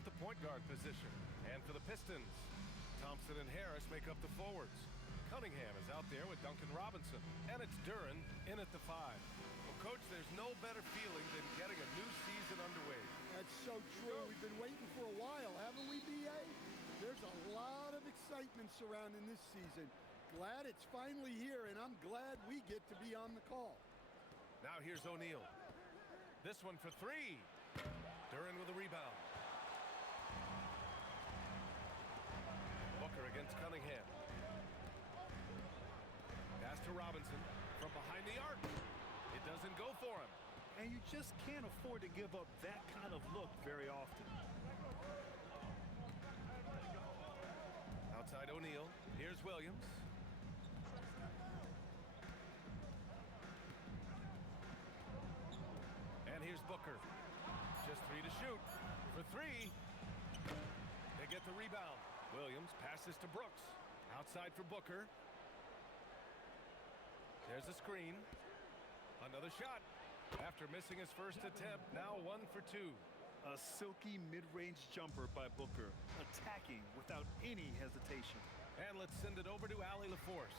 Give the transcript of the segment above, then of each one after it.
at the point guard position. And for the Pistons, Thompson and Harris make up the forwards. Cunningham is out there with Duncan Robinson. And it's Duren in at the 5. Well, Coach, there's no better feeling than getting a new season underway. That's so true. We've been waiting for a while, haven't we, B.A.? There's a lot of excitement surrounding this season. Glad it's finally here, and I'm glad we get to be on the call. Now here's O'Neal. This one for 3. Duren with a rebound. Booker against Cunningham. Pass to Robinson from behind the arc. It doesn't go for him. And you just can't afford to give up that kind of look very often. Outside O'Neal. Here's Williams. And here's Booker. Just 3 to shoot. For 3. They get the rebound. Williams passes to Brooks. Outside for Booker. There's a screen. Another shot. After missing his first attempt, now 1 for 2. A silky mid-range jumper by Booker, attacking without any hesitation. And let's send it over to Allie LaForce.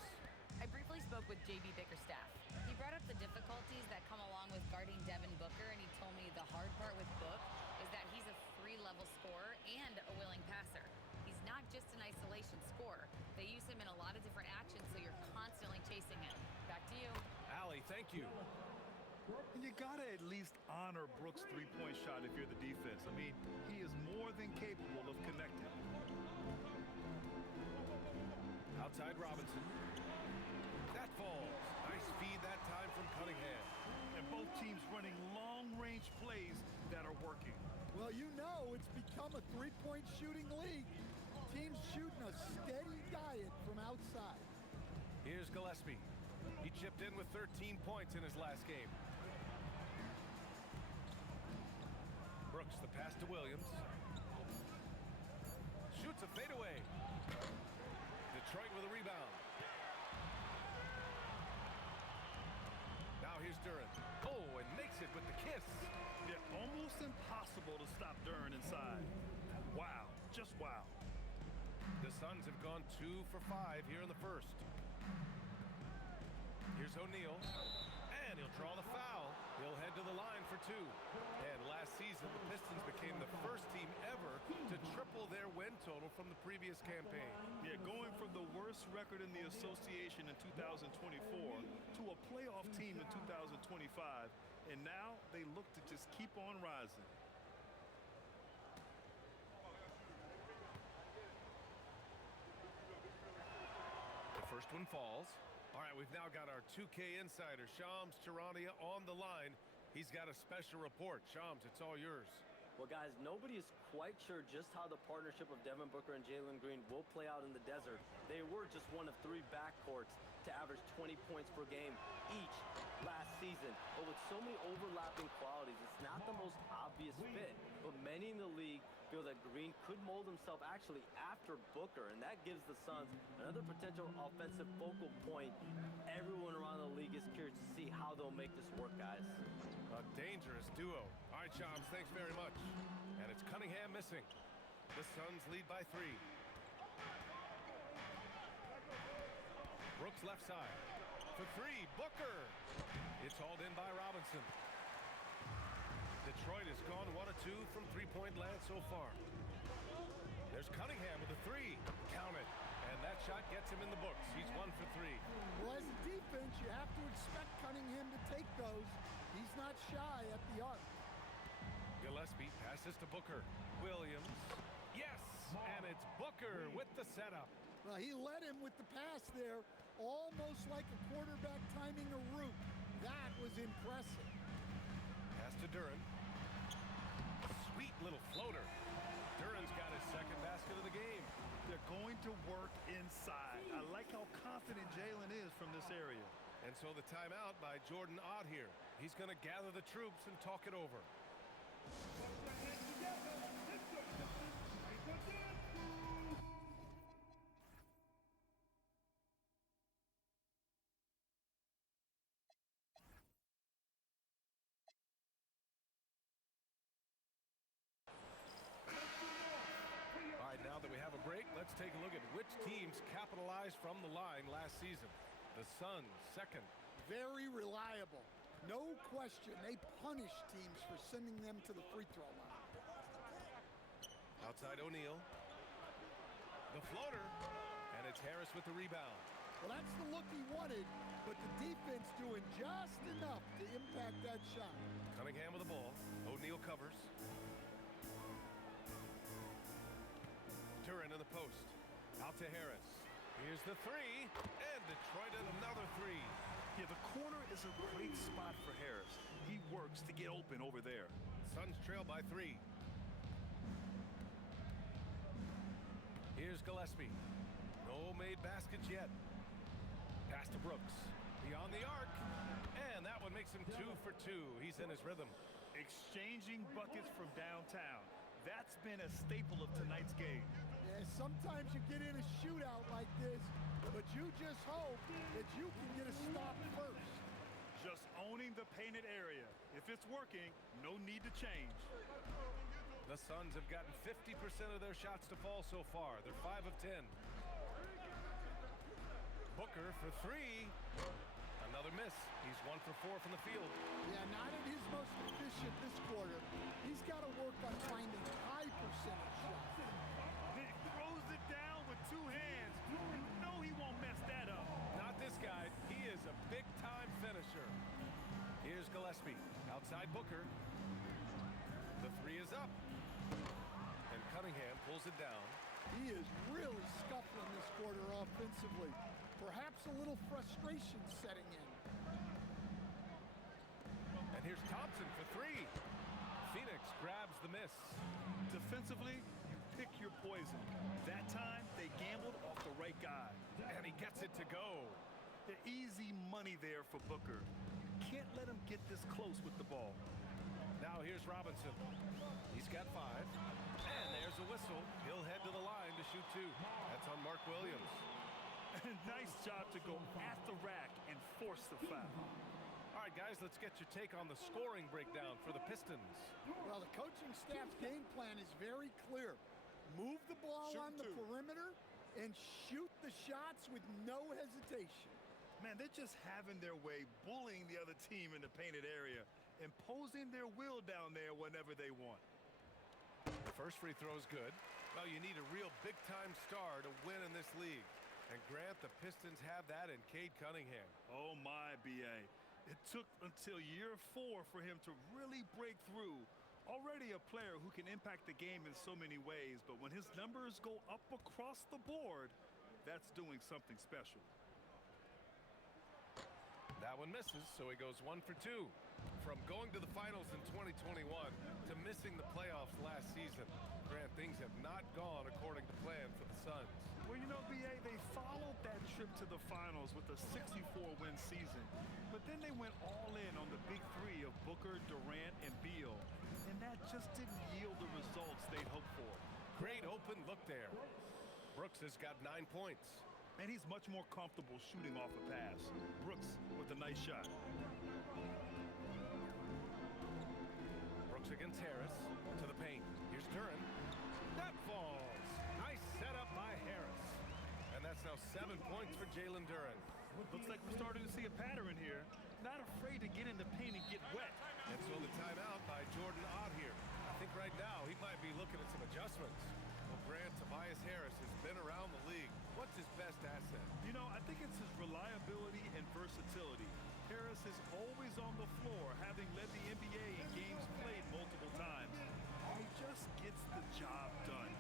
I briefly spoke with J.B. Bickerstaff. He brought up the difficulties that come along with guarding Devin Booker, and he told me the hard part with Book is that he's a free-level scorer and a willing passer. He's not just an isolation scorer. They use him in a lot of different actions, so you're constantly chasing him. Back to you. Allie, thank you. And you gotta at least honor Brooks' three-point shot if you're the defense. I mean, he is more than capable of connecting. Outside Robinson. That falls. Nice feed that time from Cunningham. And both teams running long-range plays that are working. Well, you know it's become a three-point shooting league. Teams shooting a steady diet from outside. Here's Gillespie. He chipped in with 13 points in his last game. Brooks, the pass to Williams. Shoots a fadeaway. Detroit with a rebound. Now here's Duren. Oh, and makes it with the kiss. Yeah, almost impossible to stop Duren inside. Wow, just wow. The Suns have gone 2 for 5 here in the first. Here's O'Neal, and he'll draw the foul. He'll head to the line for 2. And last season, the Pistons became the first team ever to triple their win total from the previous campaign. Yeah, going from the worst record in the association in 2024 to a playoff team in 2025, and now they look to just keep on rising. The first one falls. All right, we've now got our 2K insider, Shams Charania, on the line. He's got a special report. Shams, it's all yours. Well, guys, nobody is quite sure just how the partnership of Devin Booker and Jalen Green will play out in the desert. They were just one of 3 backcourts to average 20 points per game each last season. But with so many overlapping qualities, it's not the most obvious fit. But many in the league feel that Green could mold himself actually after Booker, and that gives the Suns another potential offensive focal point. Everyone around the league is curious to see how they'll make this work, guys. A dangerous duo. All right, Shams, thanks very much. And it's Cunningham missing. The Suns lead by 3. Brooks left side. For 3, Booker. It's hauled in by Robinson. Detroit has gone 1 of 2 from three-point land so far. There's Cunningham with a 3. Count it. And that shot gets him in the books. He's 1 for 3. Well, as a defense, you have to expect Cunningham to take those. He's not shy at the arc. Gillespie passes to Booker. Williams. Yes! And it's Booker with the setup. Well, he led him with the pass there, almost like a quarterback timing a route. That was impressive. Pass to Duren. Sweet little floater. Duren's got his second basket of the game. They're going to work inside. I like how confident Jalen is from this area. And so the timeout by Jordan Ott here. He's going to gather the troops and talk it over. Let's take a look at which teams capitalized from the line last season. The Suns, second. Very reliable. No question. They punish teams for sending them to the free throw line. Outside O'Neal. The floater. And it's Harris with the rebound. Well, that's the look he wanted, but the defense doing just enough to impact that shot. Cunningham with the ball. O'Neal covers. Duren in the post. Out to Harris. Here's the three. And Detroit at another three. Yeah, the corner is a great spot for Harris. He works to get open over there. Suns trail by 3. Here's Gillespie. No made baskets yet. Pass to Brooks. Beyond the arc. And that one makes him 2 for 2. He's in his rhythm. Exchanging buckets from downtown. That's been a staple of tonight's game. Yeah, sometimes you get in a shootout like this, but you just hope that you can get a stop first. Just owning the painted area. If it's working, no need to change. The Suns have gotten 50% of their shots to fall so far. They're 5 of 10. Booker for 3. Another miss. He's 1 for 4 from the field. Yeah, not at his most efficient this quarter. He's got to work on finding high percentage shots. He throws it down with 2 hands. You know he won't mess that up. Not this guy. He is a big-time finisher. Here's Gillespie. Outside Booker. The 3 is up. And Cunningham pulls it down. He is really scuffling this quarter offensively. Perhaps a little frustration setting in. And here's Thompson for 3. Phoenix grabs the miss. Defensively, you pick your poison. That time, they gambled off the right guy. And he gets it to go. The easy money there for Booker. You can't let him get this close with the ball. Now here's Robinson. He's got 5. And there's a whistle. He'll head to the line to shoot 2. That's on Mark Williams. Nice job to go at the rack and force the foul. All right, guys, let's get your take on the scoring breakdown for the Pistons. Well, the coaching staff's game plan is very clear. Move the ball on the perimeter and shoot the shots with no hesitation. Man, they're just having their way, bullying the other team in the painted area, imposing their will down there whenever they want. The first free throw is good. Well, you need a real big-time star to win in this league. And Grant, the Pistons have that in Cade Cunningham. Oh my, B.A. It took until year 4 for him to really break through. Already a player who can impact the game in so many ways, but when his numbers go up across the board, that's doing something special. That one misses, so he goes 1 for 2. From going to the finals in 2021 to missing the playoffs last season, Grant, things have not gone according to plan for the Suns. Well, you know, B.A., they followed that trip to the finals with a 64-win season. But then they went all in on the big 3 of Booker, Durant, and Beal. And that just didn't yield the results they'd hoped for. Great open look there. Brooks has got 9 points. And he's much more comfortable shooting off a pass. Brooks with a nice shot. Brooks against Harris to the paint. Here's Duren. That falls. Nice setup by Harris. And that's now 7 points for Jalen Duren. Looks like we're starting to see a pattern here. Not afraid to get in the paint and get wet. And so the timeout by Jordan Ott here. I think right now he might be looking at some adjustments. Well, Grant, Tobias Harris has been around the league. What's his best asset? You know, I think it's his reliability and versatility. Harris is always on the floor, having led the NBA in games played multiple times. He just gets the job done.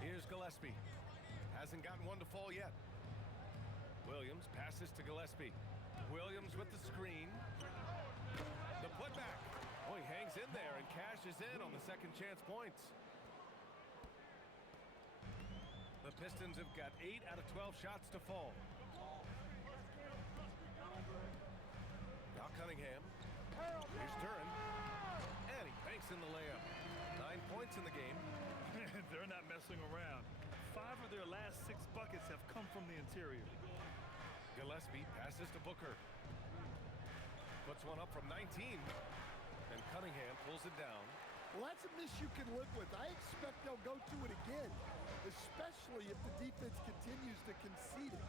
Here's Gillespie. Hasn't gotten one to fall yet. Williams passes to Gillespie. Williams with the screen. The putback. Oh, he hangs in there and cashes in on the second chance points. The Pistons have got 8 out of 12 shots to fall. Now Cunningham. Here's Duren. And he banks in the layup. 9 points in the game. They're not messing around. 5 of their last 6 buckets have come from the interior. Gillespie passes to Booker. Puts one up from 19. And Cunningham pulls it down. Well, that's a miss you can live with. I expect they'll go to it again, especially if the defense continues to concede it.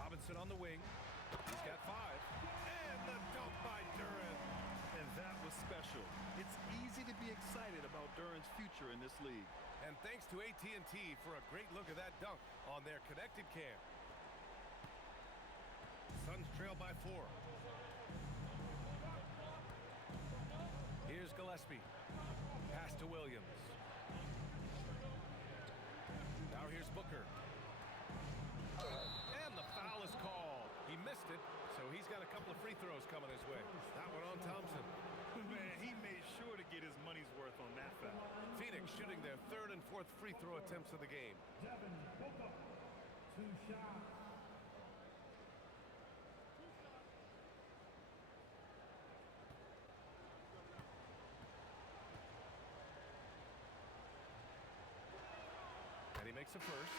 Robinson on the wing. He's got 5. And the dunk by Duren. And that was special. It's easy to be excited about Duren's future in this league. And thanks to AT&T for a great look at that dunk on their connected cam. Suns trail by 4. Here's Gillespie. Pass to Williams. Now here's Booker. And the foul is called. He missed it, so he's got a couple of free throws coming his way. That one on Thompson. Man, he made sure to get his money's worth on that foul. Phoenix shooting their 3rd and 4th free throw attempts of the game. And he makes a first.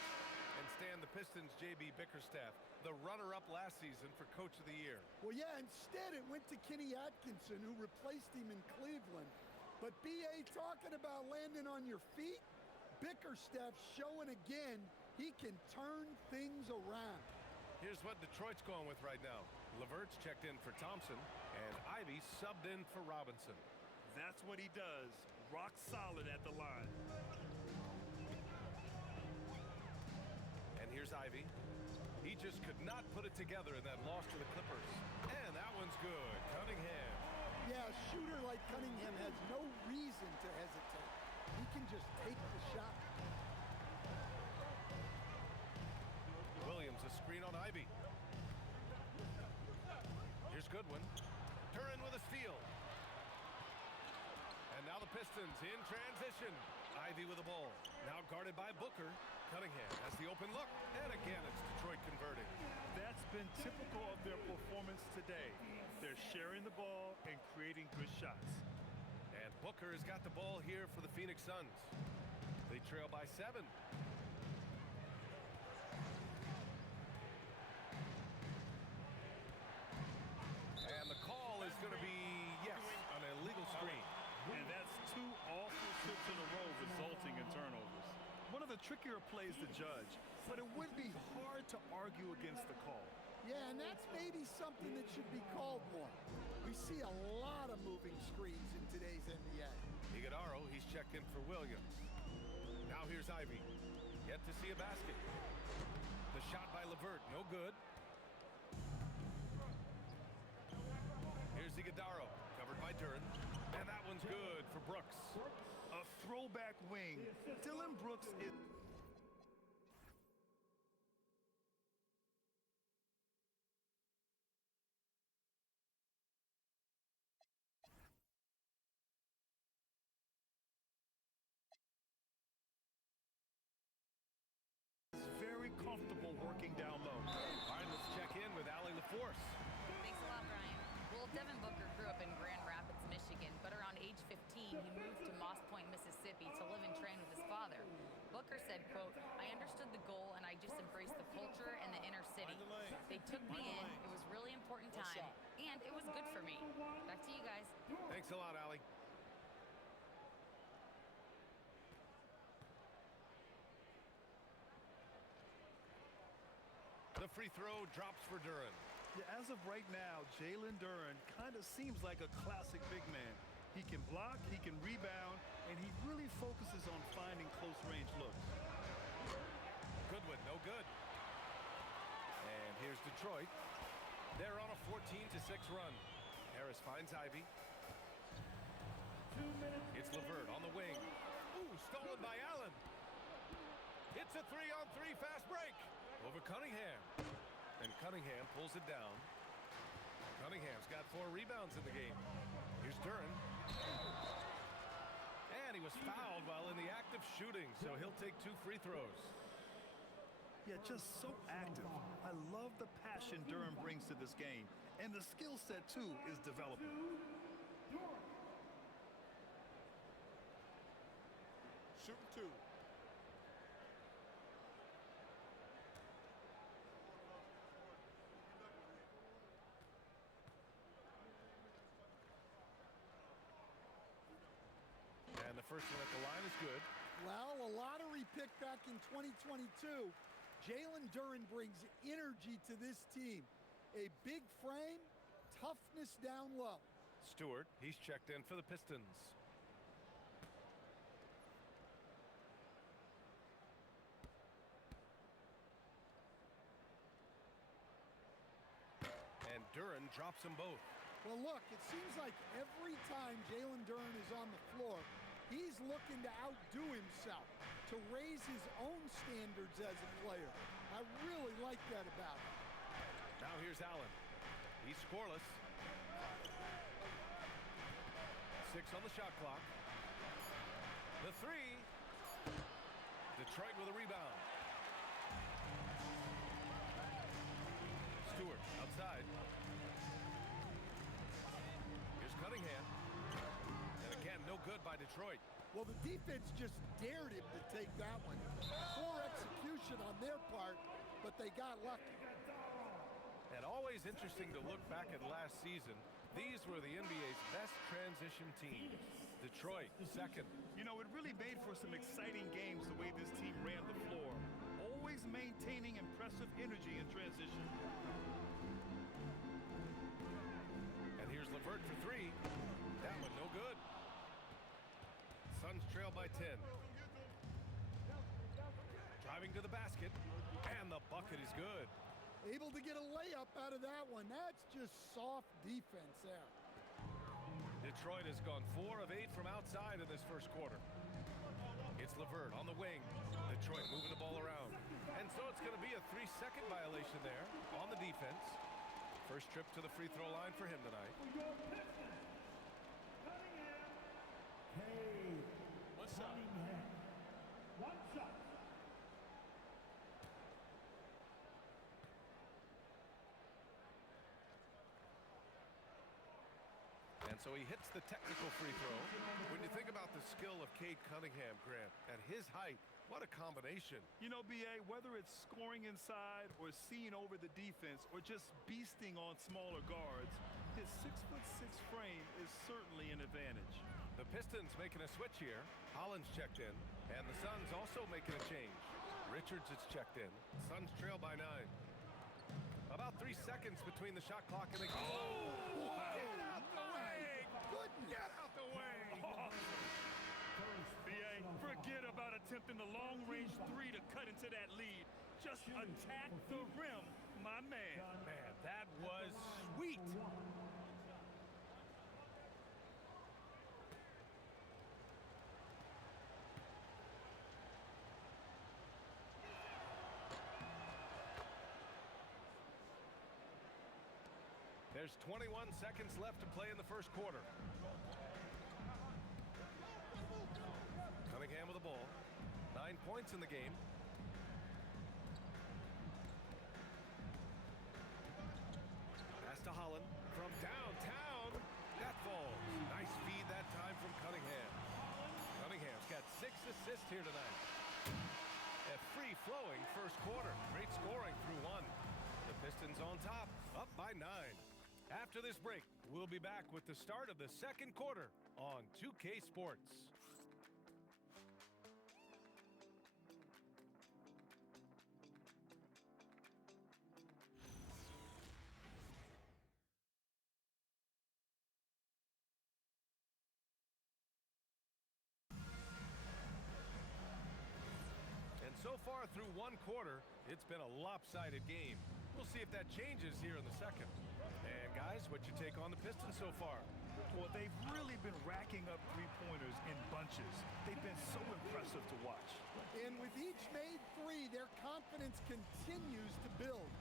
And stand the Pistons' J.B. Bickerstaff, the runner-up last season for Coach of the Year. Well, yeah, instead it went to Kenny Atkinson, who replaced him in Cleveland. But B.A. talking about landing on your feet, Bickerstaff showing again he can turn things around. Here's what Detroit's going with right now. LeVert's checked in for Thompson, and Ivy subbed in for Robinson. That's what he does. Rock solid at the line. And here's Ivy. He just could not put it together in that loss to the Clippers. And that one's good. Cunningham. Yeah, a shooter like Cunningham has no reason to hesitate. He can just take the shot. Williams a screen on Ivy. Here's Goodwin. Duren with a steal. And now the Pistons in transition. Ivy with the ball. Now guarded by Booker. Cunningham has the open look. And again, it's Detroit converting. That's been typical of their performance today. They're sharing the ball and creating good shots. And Booker has got the ball here for the Phoenix Suns. They trail by 7. And the call is going to be, yes, an illegal screen. And that's 2 awful trips in a row resulting in turnovers. One of the trickier plays to judge, but it would be hard to argue against the call. Yeah, and that's maybe something that should be called more. We see a lot of moving screens in today's NBA. Iguodaro, he's checked in for Williams. Now here's Ivy. Yet to see a basket. The shot by LeVert, no good. Here's Iguodaro, covered by Duren. And that one's good for Brooks. A throwback wing. Dylan Brooks is... very comfortable working down low. All right, let's check in with Allie LaForce. Thanks a lot, Brian. Well, Devin Booker grew up in Grand Rapids, Michigan, but around age 15, he moved to Moss Point, Mississippi to live and train with his father. Booker said, quote, "I understood the goal and I just embraced the culture and the inner city. They took me in. It was really important time, and it was good for me." Back to you guys. Thanks a lot, Allie. The free throw drops for Duren. Yeah, as of right now, Jalen Duren kind of seems like a classic big man. He can block, he can rebound, and he really focuses on finding close-range looks. Goodwin, no good. And here's Detroit. They're on a 14-6 run. Harris finds Ivy. It's LeVert on the wing. Ooh, stolen by Allen. It's a 3-on-3 fast break over Cunningham. And Cunningham pulls it down. Cunningham's got 4 rebounds in the game. Here's Duren. And he was fouled while in the act of shooting, so he'll take 2 free throws. Yeah, just so active. I love the passion Duren brings to this game. And the skill set, too, is developing. first one at the line is good. Well, a lottery pick back in 2022. Jalen Duren brings energy to this team. A big frame, toughness down low. Stewart, he's checked in for the Pistons. And Duren drops them both. Well, look, it seems like every time Jalen Duren is on the floor, he's looking to outdo himself, to raise his own standards as a player. I really like that about him. Now here's Allen. He's scoreless. 6 on the shot clock. The three. Detroit with a rebound. Stewart outside. Here's Cunningham. And again, no good by Detroit. Well, the defense just dared him to take that one. Poor execution on their part, but they got lucky. And always interesting to look back at last season. These were the NBA's best transition teams. Detroit, second. You know, it really made for some exciting games the way this team ran the floor. Always maintaining impressive energy in transition. And here's LeVert for 3. That one no good. Suns trail by 10. Driving to the basket. And the bucket is good. Able to get a layup out of that one. That's just soft defense there. Detroit has gone 4 of 8 from outside in this first quarter. It's LeVert on the wing. Detroit moving the ball around. And so it's going to be a 3-second violation there on the defense. First trip to the free throw line for him tonight. What's up? One shot. And so he hits the technical free throw. When you think about the skill of Cade Cunningham, Grant, at his height, what a combination. You know, B.A., whether it's scoring inside or seeing over the defense or just beasting on smaller guards, his 6'6" frame is certainly an advantage. The Pistons making a switch here. Holland's checked in. And the Suns also making a change. Richards is checked in. Suns trail by 9. About 3 seconds between the shot clock and the game. Oh, wow. Get out the way! Goodness. Get out the way! B.A., forget about attempting the long-range 3 to cut into that lead. Just attack the rim, my man. Man, that was sweet. There's 21 seconds left to play in the first quarter. Cunningham with the ball. 9 points in the game. Pass to Holland from downtown. That falls. Nice feed that time from Cunningham. Cunningham's got 6 assists here tonight. A free-flowing first quarter. Great scoring through 1. The Pistons on top, up by 9. After this break, we'll be back with the start of the second quarter on 2K Sports. And so far through 1 quarter, it's been a lopsided game. We'll see if that changes here in the second. And guys, what's your take on the Pistons so far? Well, they've really been racking up three-pointers in bunches. They've been so impressive to watch. And with each made 3, their confidence continues to build.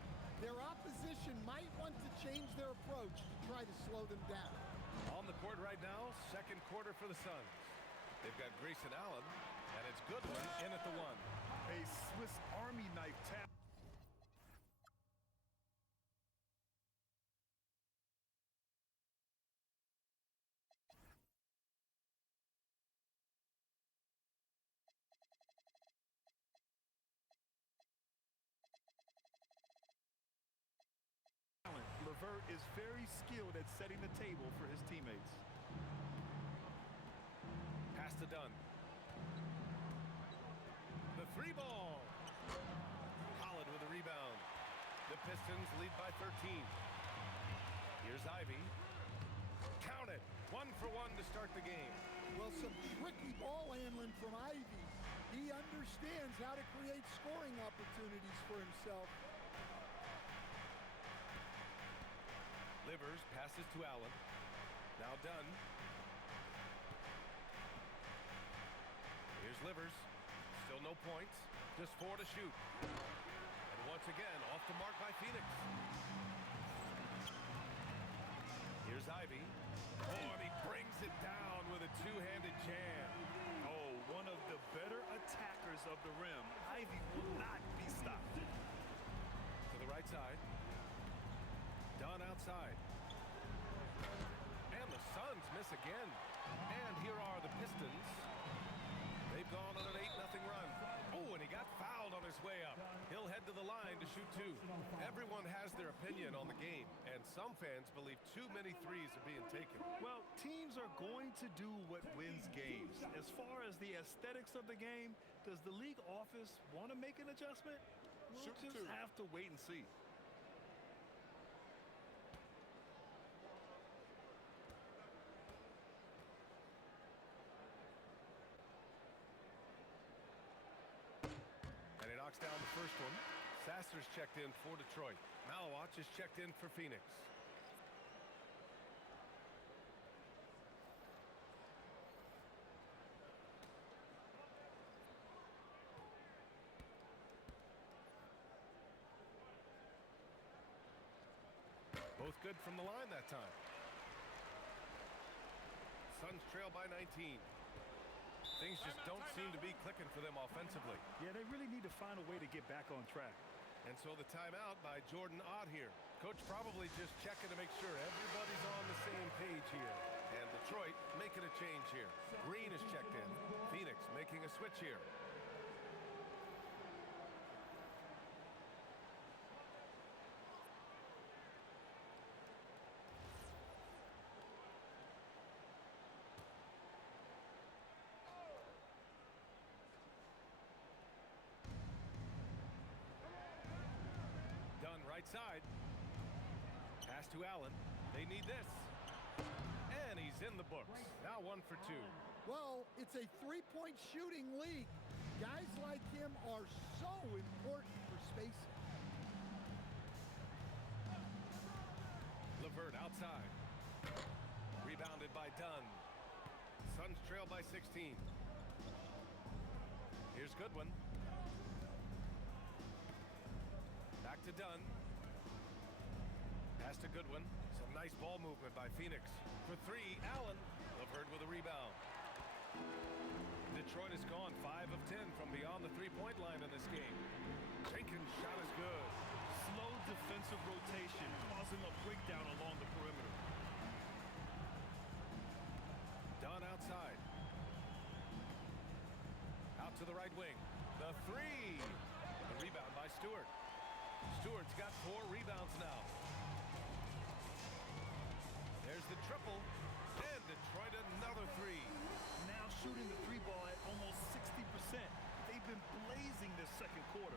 Their opposition might want to change their approach to try to slow them down. On the court right now, second quarter for the Suns. They've got Grayson Allen, and it's Goodwin in at the 1. A Swiss Army knife tap. LeVert is very skilled at setting the table for his teammates. Pass to Dunn. The three ball. Holland with a rebound. The Pistons lead by 13. Here's Ivy. Count it. 1 for 1 to start the game. Well, some tricky ball handling from Ivy. He understands how to create scoring opportunities for himself. Livers passes to Allen. Now Dunn. Here's Livers. Still no points. Just 4 to shoot. And once again, off the mark by Phoenix. Here's Ivy. Oh, and he brings it down with a two-handed jam. Oh, one of the better attackers of the rim. Ivy will not be stopped. To the right side. Dunn outside. And the Suns miss again. And here are the Pistons. They've gone on an 8-0 run. Oh, and he got fouled on his way up. He'll head to the line to shoot 2. Everyone has their opinion on the game, and some fans believe too many threes are being taken. Well, teams are going to do what wins games. As far as the aesthetics of the game, does the league office want to make an adjustment? We'll just have to wait and see. And he knocks down the first one. Sasser's checked in for Detroit. Malawach is checked in for Phoenix. Both good from the line that time. Suns trail by 19. Things just don't seem to be clicking for them offensively. Yeah, they really need to find a way to get back on track. And so the timeout by Jordan Ott here. Coach probably just checking to make sure everybody's on the same page here. And Detroit making a change here. Green is checked in. Phoenix making a switch here. Right side. Pass to Allen. They need this. And he's in the books. Now 1 for 2. Well, it's a three-point shooting league. Guys like him are so important for spacing. LeVert outside. Rebounded by Dunn. Suns trail by 16. Here's Goodwin. Back to Dunn. Pass to Goodwin. Some nice ball movement by Phoenix. For 3, Allen. LeVert with a rebound. Detroit has gone 5 of 10 from beyond the three-point line in this game. Jenkins' shot is good. Slow defensive rotation causing a breakdown along the perimeter. Dunn outside. Out to the right wing. The 3. The rebound by Stewart. Stewart's got 4 rebounds now. There's the triple. And Detroit another 3. Now shooting the 3 ball at almost 60%. They've been blazing this second quarter.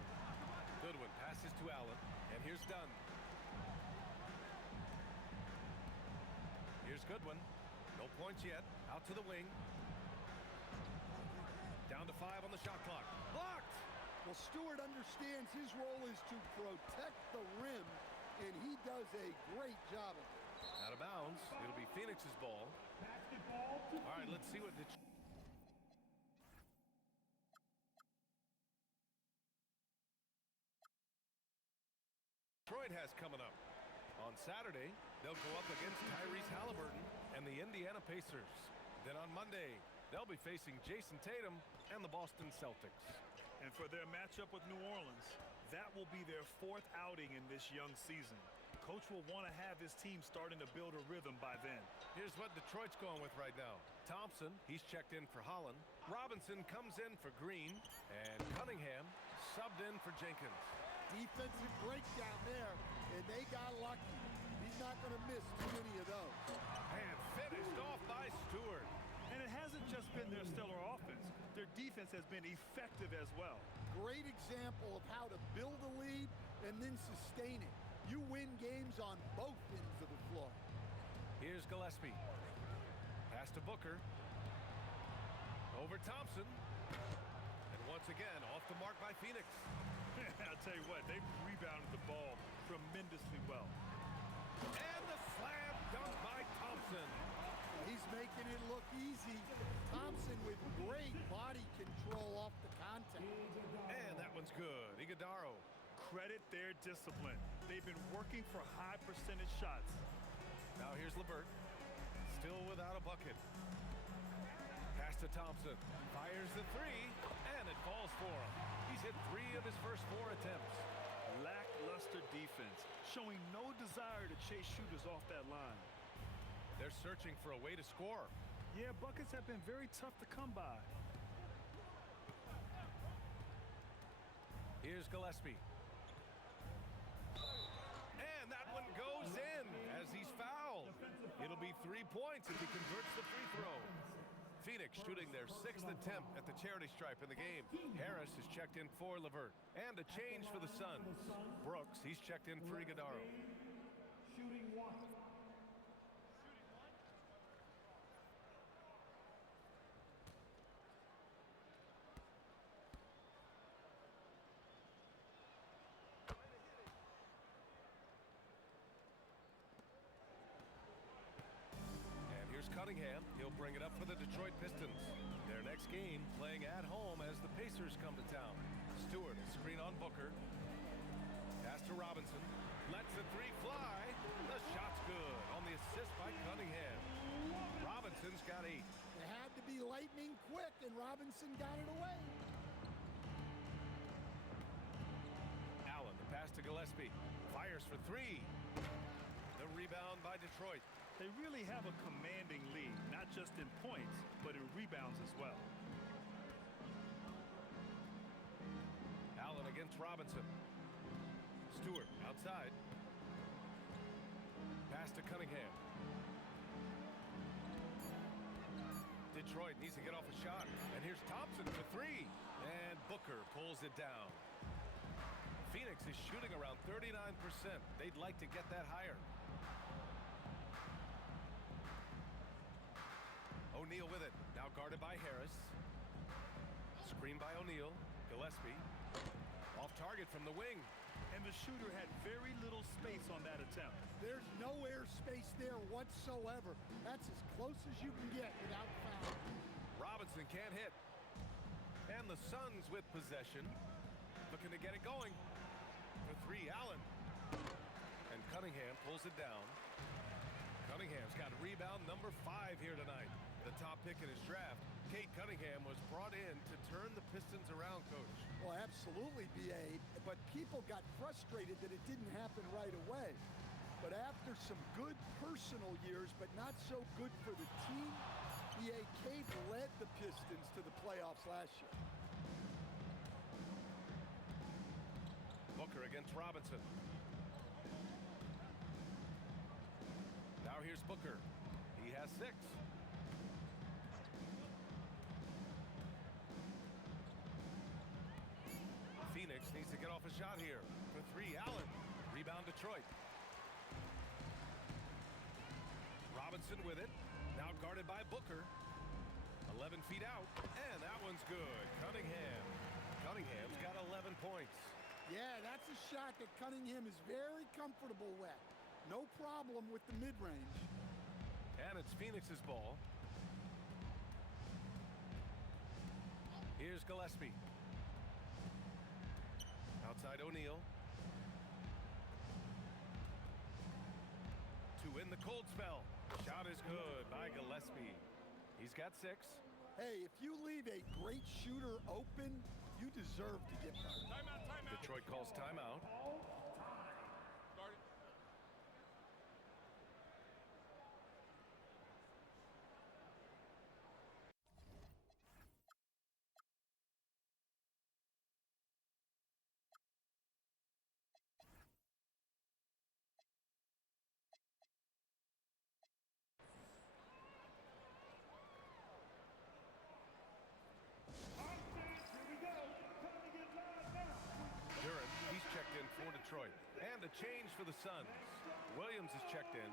Goodwin passes to Allen. And here's Dunn. Here's Goodwin. No points yet. Out to the wing. Down to 5 on the shot clock. Blocked! Well, Stewart understands his role is to protect the rim, and he does a great job of it. Out of bounds. It'll be Phoenix's ball. Basketball to All right, let's see what Detroit has coming up. On Saturday, they'll go up against Tyrese Halliburton and the Indiana Pacers. Then on Monday, they'll be facing Jason Tatum and the Boston Celtics. And for their matchup with New Orleans, that will be their 4th outing in this young season. Coach will want to have his team starting to build a rhythm by then. Here's what Detroit's going with right now. Thompson, he's checked in for Holland. Robinson comes in for Green. And Cunningham subbed in for Jenkins. Defensive breakdown there, and they got lucky. He's not going to miss too many of those. And finished off by Stewart. And it hasn't hasn't just been their stellar offense. Their defense has been effective as well. Great example of how to build a lead and then sustain it. You win games on both ends of the floor. Here's Gillespie. Pass to Booker. Over Thompson. And once again, off the mark by Phoenix. I'll tell you what, they've rebounded the ball tremendously well. And the slam dunk by Thompson. He's making it look easy. Thompson with great body control off the contact. And that one's good. Iguodaro. Credit their discipline. They've been working for high percentage shots. Now here's LeBert. Still without a bucket. Pass to Thompson. Fires the three, and it falls for him. He's hit 3 of his first 4 attempts. Lackluster defense, showing no desire to chase shooters off that line. They're searching for a way to score. Yeah, buckets have been very tough to come by. Here's Gillespie. And that one goes in as he's fouled. It'll be 3 points if he converts the free throw. Phoenix shooting their 6th attempt at the charity stripe in the game. Harris is checked in for LeVert. And a change for the Suns. Brooks, he's checked in for Iguodaro. Shooting 1. Cunningham, he'll bring it up for the Detroit Pistons. Their next game playing at home as the Pacers come to town. Stewart, a screen on Booker. Pass to Robinson. Lets the 3 fly. The shot's good on the assist by Cunningham. Robinson's got 8. It had to be lightning quick, and Robinson got it away. Allen, the pass to Gillespie. Fires for 3. The rebound by Detroit. They really have a commanding lead, not just in points, but in rebounds as well. Allen against Robinson. Stewart outside. Pass to Cunningham. Detroit needs to get off a shot. And here's Thompson for 3. And Booker pulls it down. Phoenix is shooting around 39%. They'd like to get that higher. O'Neal with it. Now guarded by Harris. Screen by O'Neal. Gillespie. Off target from the wing. And the shooter had very little space on that attempt. There's no air space there whatsoever. That's as close as you can get without fouling. Robinson can't hit. And the Suns with possession. Looking to get it going. For 3, Allen. And Cunningham pulls it down. Cunningham's got rebound number 5 here tonight. The top pick in his draft. Kate Cunningham was brought in to turn the Pistons around, Coach. Well, absolutely, B.A., but people got frustrated that it didn't happen right away. But after some good personal years, but not so good for the team, B.A. Kate led the Pistons to the playoffs last year. Booker against Robinson. Now here's Booker. He has 6. Phoenix needs to get off a shot here. For 3, Allen. Rebound Detroit. Robinson with it. Now guarded by Booker. 11 feet out. And that one's good. Cunningham. Cunningham's got 11 points. Yeah, that's a shot that Cunningham is very comfortable with. No problem with the mid-range. And it's Phoenix's ball. Here's Gillespie. Outside O'Neal. To win the cold spell. Shot is good by Gillespie. He's got 6. Hey, if you leave a great shooter open, you deserve to get hurt. Timeout. Detroit calls timeout. a change for the Suns. Williams is checked in.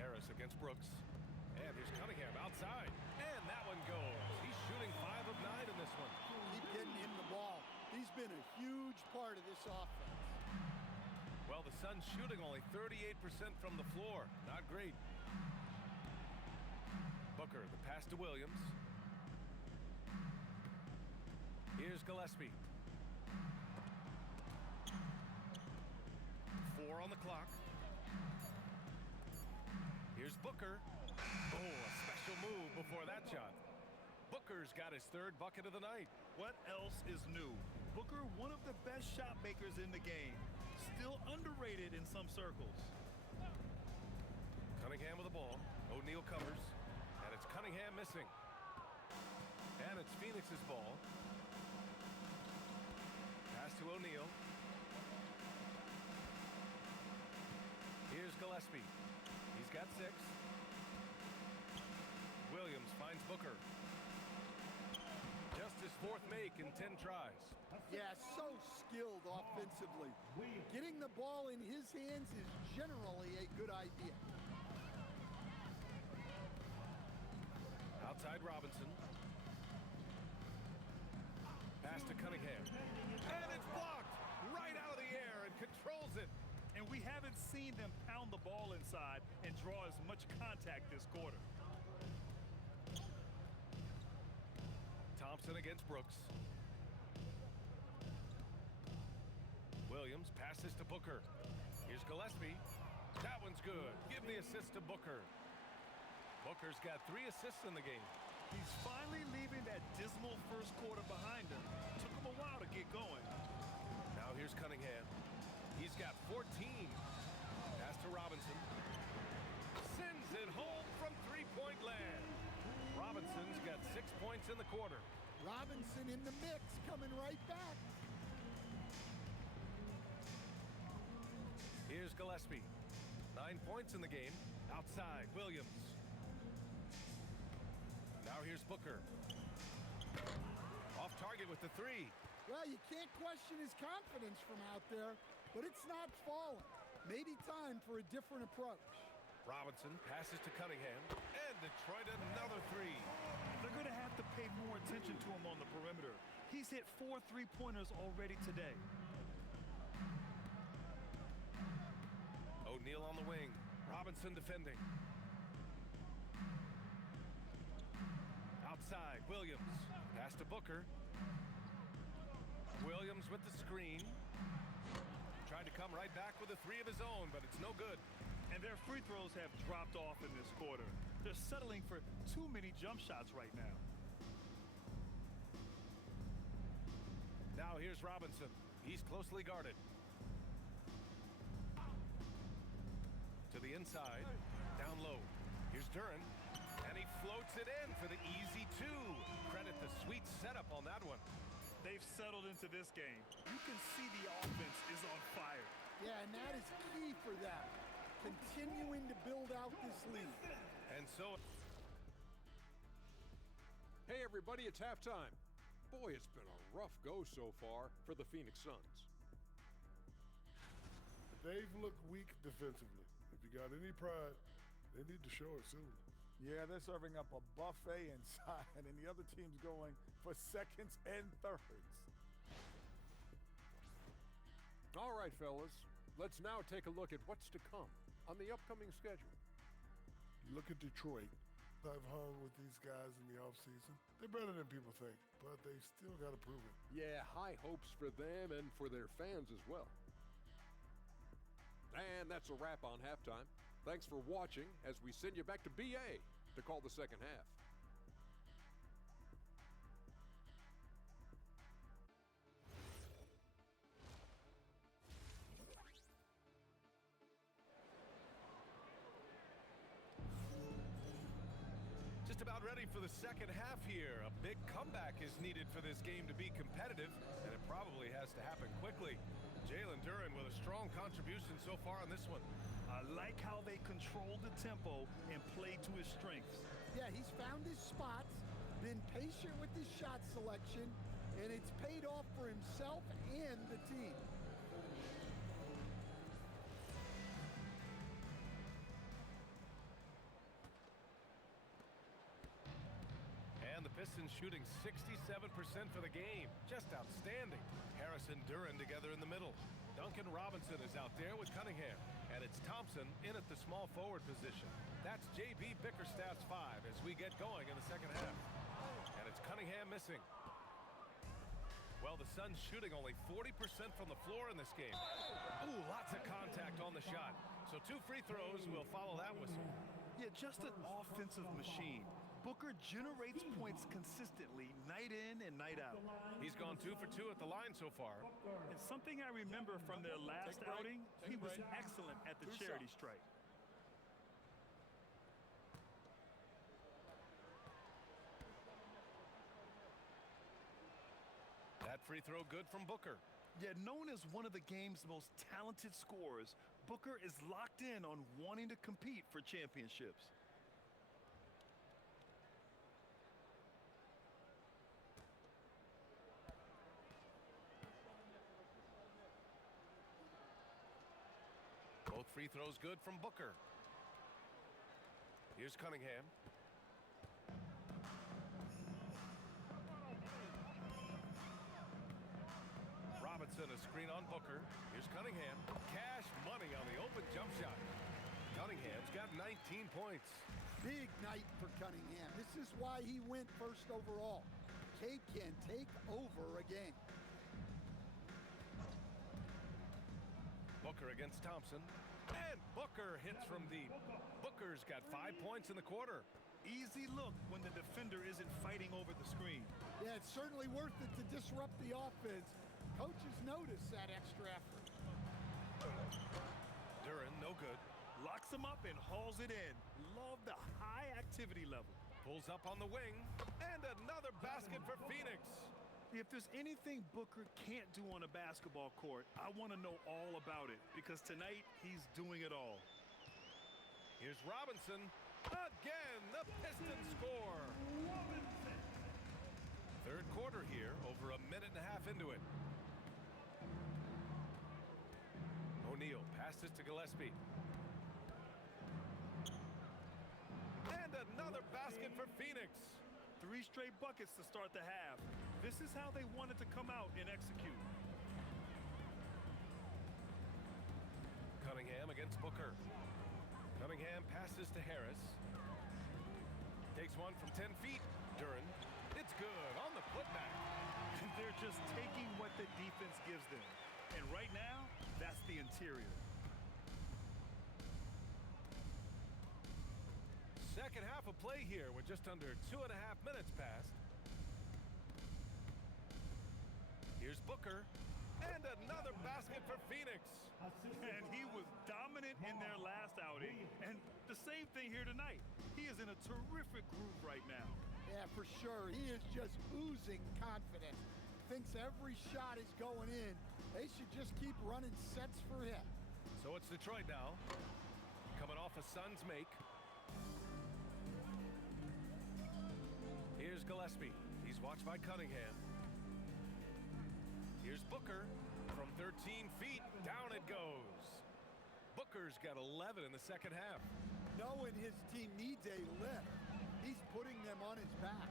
Harris against Brooks. And here's Cunningham outside. And that one goes. He's shooting 5 of 9 in this one. Keep getting him the ball. He's been a huge part of this offense. Well, the Suns shooting only 38% from the floor. Not great. Booker, the pass to Williams. Here's Gillespie. 4 on the clock. Here's Booker. Oh, a special move before that shot. Booker's got his 3rd bucket of the night. What else is new? Booker, one of the best shot makers in the game. Still underrated in some circles. Cunningham with the ball. O'Neal covers. And it's Cunningham missing. And it's Phoenix's ball. Pass to O'Neal. Here's Gillespie. He's got 6. Williams finds Booker. Just his 4th make in 10 tries. Yeah, so skilled offensively. Getting the ball in his hands is generally a good idea. Outside Robinson. Pass to Cunningham. And it's blocked right out of the air and controls it. And we haven't seen them pound the ball inside and draw as much contact this quarter. Thompson against Brooks. Williams passes to Booker. Here's Gillespie. That one's good. Give the assist to Booker. Booker's got 3 assists in the game. He's finally leaving that dismal first quarter behind him. Took him a while to get going. Now here's Cunningham. He's got 14. Pass to Robinson. Sends it home from 3-point land. Robinson's got 6 points in the quarter. Robinson in the mix, coming right back. Here's Gillespie. 9 points in the game. Outside, Williams. Now here's Booker. Off target with the 3. Well, you can't question his confidence from out there, but it's not falling. Maybe time for a different approach. Robinson passes to Cunningham. And Detroit another 3. They're going to have to pay more attention to him on the perimeter. He's hit 4 3-pointers already today. O'Neal on the wing. Robinson defending. Outside, Williams. Pass to Booker. Williams with the screen. Tried to come right back with a 3 of his own, but it's no good. And their free throws have dropped off in this quarter. They're settling for too many jump shots right now. Now here's Robinson. He's closely guarded. To the inside. Down low. Here's Duren. And he floats it in for the easy 2. Credit the sweet setup on that one. They've settled into this game. You can see the offense is on fire. Yeah, and that is key for them. Continuing to build out this lead. And so... Hey everybody, it's halftime. Boy, it's been a rough go so far for the Phoenix Suns. They've looked weak defensively. If you got any pride, they need to show it soon. Yeah, they're serving up a buffet inside, and the other team's going for seconds and thirds. All right, fellas, let's now take a look at what's to come on the upcoming schedule. You look at Detroit. I've hung with these guys in the offseason. They're better than people think, but they've still got to prove it. Yeah, high hopes for them and for their fans as well. And that's a wrap on halftime. Thanks for watching as we send you back to BA to call the second half. Just about ready. ready for the second half here. A big comeback is needed for this game to be competitive, and it probably has to happen quickly. Jalen Duren with a strong contribution so far on this one. I like how they control the tempo and play to his strengths. Yeah, he's found his spots, been patient with his shot selection, and it's paid off for himself and the team. And the Pistons shooting 67% for the game. Just outstanding. Harris and Duren together in the middle. Duncan Robinson is out there with Cunningham. And it's Thompson in at the small forward position. That's J.B. Bickerstaff's 5 as we get going in the second half. And it's Cunningham missing. Well, the Suns shooting only 40% from the floor in this game. Ooh, lots of contact on the shot. So 2 free throws will follow that whistle. Yeah, just an offensive machine. Booker generates points consistently, night in and night out. He's gone 2 for 2 at the line so far. And something I remember from their last outing, he was excellent at the charity stripe. That free throw good from Booker. Yet known as one of the game's most talented scorers, Booker is locked in on wanting to compete for championships. Both free throws good from Booker. Here's Cunningham. Robinson, a screen on Booker. Here's Cunningham. Cash money on the open jump shot. Cunningham's got 19 points. Big night for Cunningham. This is why he went first overall. Kate can take over a game. Booker against Thompson. And Booker hits from deep. Booker's got 5 points in the quarter. Easy look when the defender isn't fighting over the screen. Yeah, it's certainly worth it to disrupt the offense. Coaches notice that extra effort. Duren, no good. Locks him up and hauls it in. Love the high activity level. Pulls up on the wing. And another basket for Phoenix. If there's anything Booker can't do on a basketball court, I want to know all about it, because tonight he's doing it all. Here's Robinson. Again, the Pistons score. Third quarter here, over a minute and a half into it. O'Neal passes to Gillespie. And another basket for Phoenix. 3 straight buckets to start the half. This is how they wanted to come out and execute. Cunningham against Booker. Cunningham passes to Harris. Takes one from 10 feet. Duren. It's good on the putback. And they're just taking what the defense gives them. And right now, that's the interior. Second half of play here with just under 2.5 minutes passed. Here's Booker. And another basket for Phoenix. And he was dominant in their last outing. And the same thing here tonight. He is in a terrific groove right now. Yeah, for sure. He is just oozing confidence. Thinks every shot is going in. They should just keep running sets for him. So it's Detroit now. Coming off a Suns make. Here's Gillespie. He's watched by Cunningham. Here's Booker. From 13 feet, down it goes. Booker's got 11 in the second half. Knowing his team needs a lift, he's putting them on his back.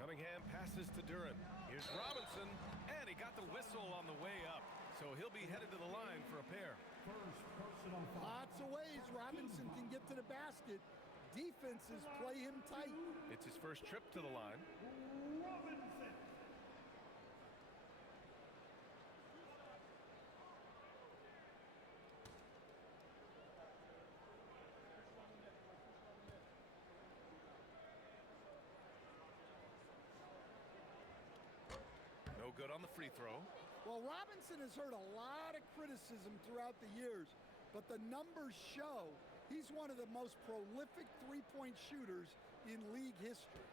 Cunningham passes to Duren. Here's Robinson, and he got the whistle on the way up. So he'll be headed to the line for a pair. Lots of ways Robinson can get to the basket. Defenses play him tight. It's his first trip to the line. No good on the free throw. Well, Robinson has heard a lot of criticism throughout the years, but the numbers show he's one of the most prolific three-point shooters in league history.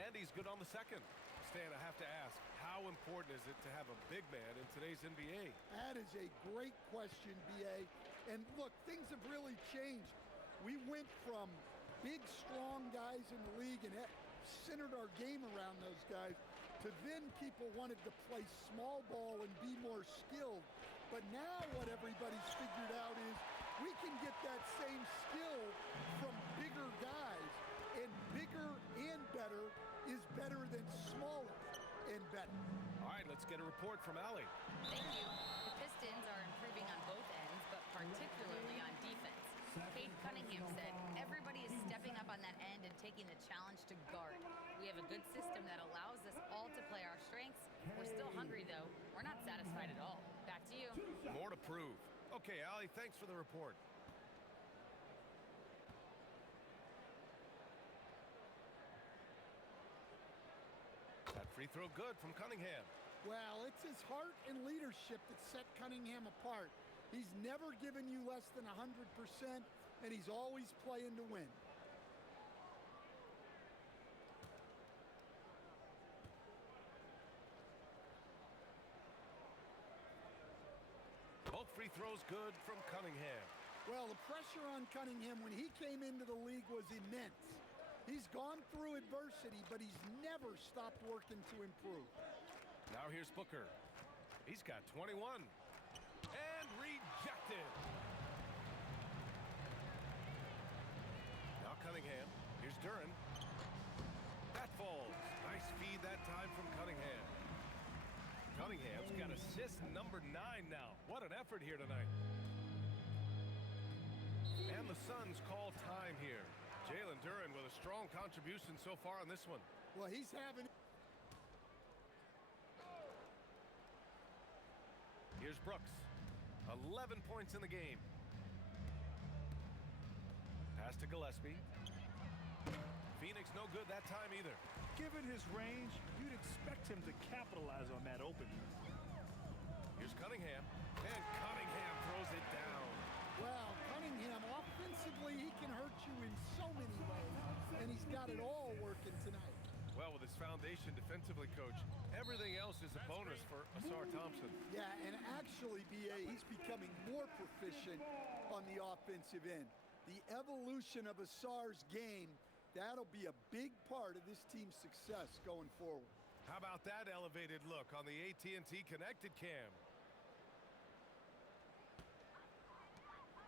And he's good on the second. Stan, I have to ask, how important is it to have a big man in today's NBA? That is a great question, B.A. And look, things have really changed. We went from big, strong guys in the league and centered our game around those guys to then people wanted to play small ball and be more skilled. But now what everybody's figured out is we can get that same skill from bigger guys, and bigger and better is better than smaller and better. All right, let's get a report from Allie. Thank you. The Pistons are improving on both ends, but particularly on defense. Cade Cunningham said, everybody is stepping up on that end and taking the challenge to guard. We have a good system that allows us all to play our strengths. We're still hungry, though. We're not satisfied at all. Back to you. More to prove. Okay, Allie, thanks for the report. That free throw good from Cunningham. Well, it's his heart and leadership that set Cunningham apart. He's never given you less than 100%, and he's always playing to win. Both free throws good from Cunningham. Well, the pressure on Cunningham when he came into the league was immense. He's gone through adversity, but he's never stopped working to improve. Now here's Booker. He's got 21. And rejected. Now Cunningham. Here's Duren. That falls. Nice feed that time from Cunningham. Cunningham's got assist number 9 now. What an effort here tonight. And the Suns call time here. Jalen Duren with a strong contribution so far on this one. Well, he's having... Here's Brooks. 11 points in the game. Pass to Gillespie. Phoenix no good that time either. Given his range, you'd expect him to capitalize on that opening. Here's Cunningham. And Cunningham throws it down. Well, Cunningham, offensively, he can hurt you in so many ways, and he's got it all working tonight. Well, with his foundation defensively, Coach, everything else is a bonus for Asar Thompson. Yeah, and actually, B.A., he's becoming more proficient on the offensive end. The evolution of Asar's game, that'll be a big part of this team's success going forward. How about that elevated look on the AT&T connected cam?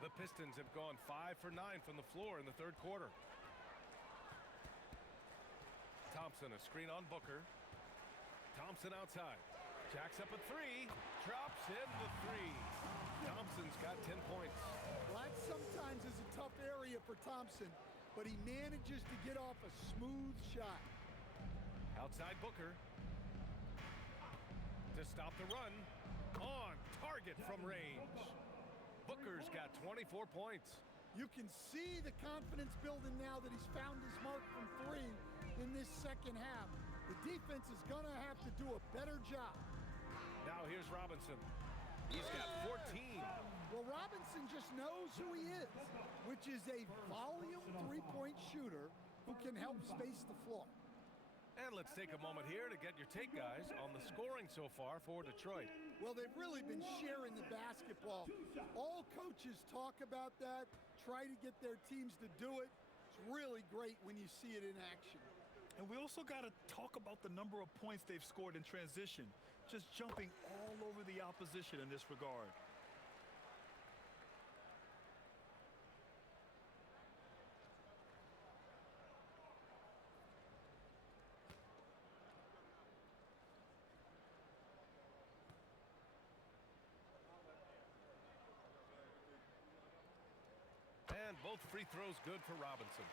The Pistons have gone 5 for 9 from the floor in the third quarter. Thompson, a screen on Booker. Thompson outside. Jacks up a 3. Drops in the 3. Thompson's got 10 points. Well, that sometimes is a tough area for Thompson, but he manages to get off a smooth shot. Outside Booker. To stop the run. On target from range. Booker's got 24 points. You can see the confidence building now that he's found his mark from 3 in this second half. The defense is going to have to do a better job. Now here's Robinson. He's got 14. Well, Robinson just knows who he is, which is a volume three-point shooter who can help space the floor. And let's take a moment here to get your take, guys, on the scoring so far for Detroit. Well, they've really been sharing the basketball. All coaches talk about that, try to get their teams to do it. It's really great when you see it in action. And we also got to talk about the number of points they've scored in transition, just jumping all over the opposition in this regard. And both free throws good for Robinson.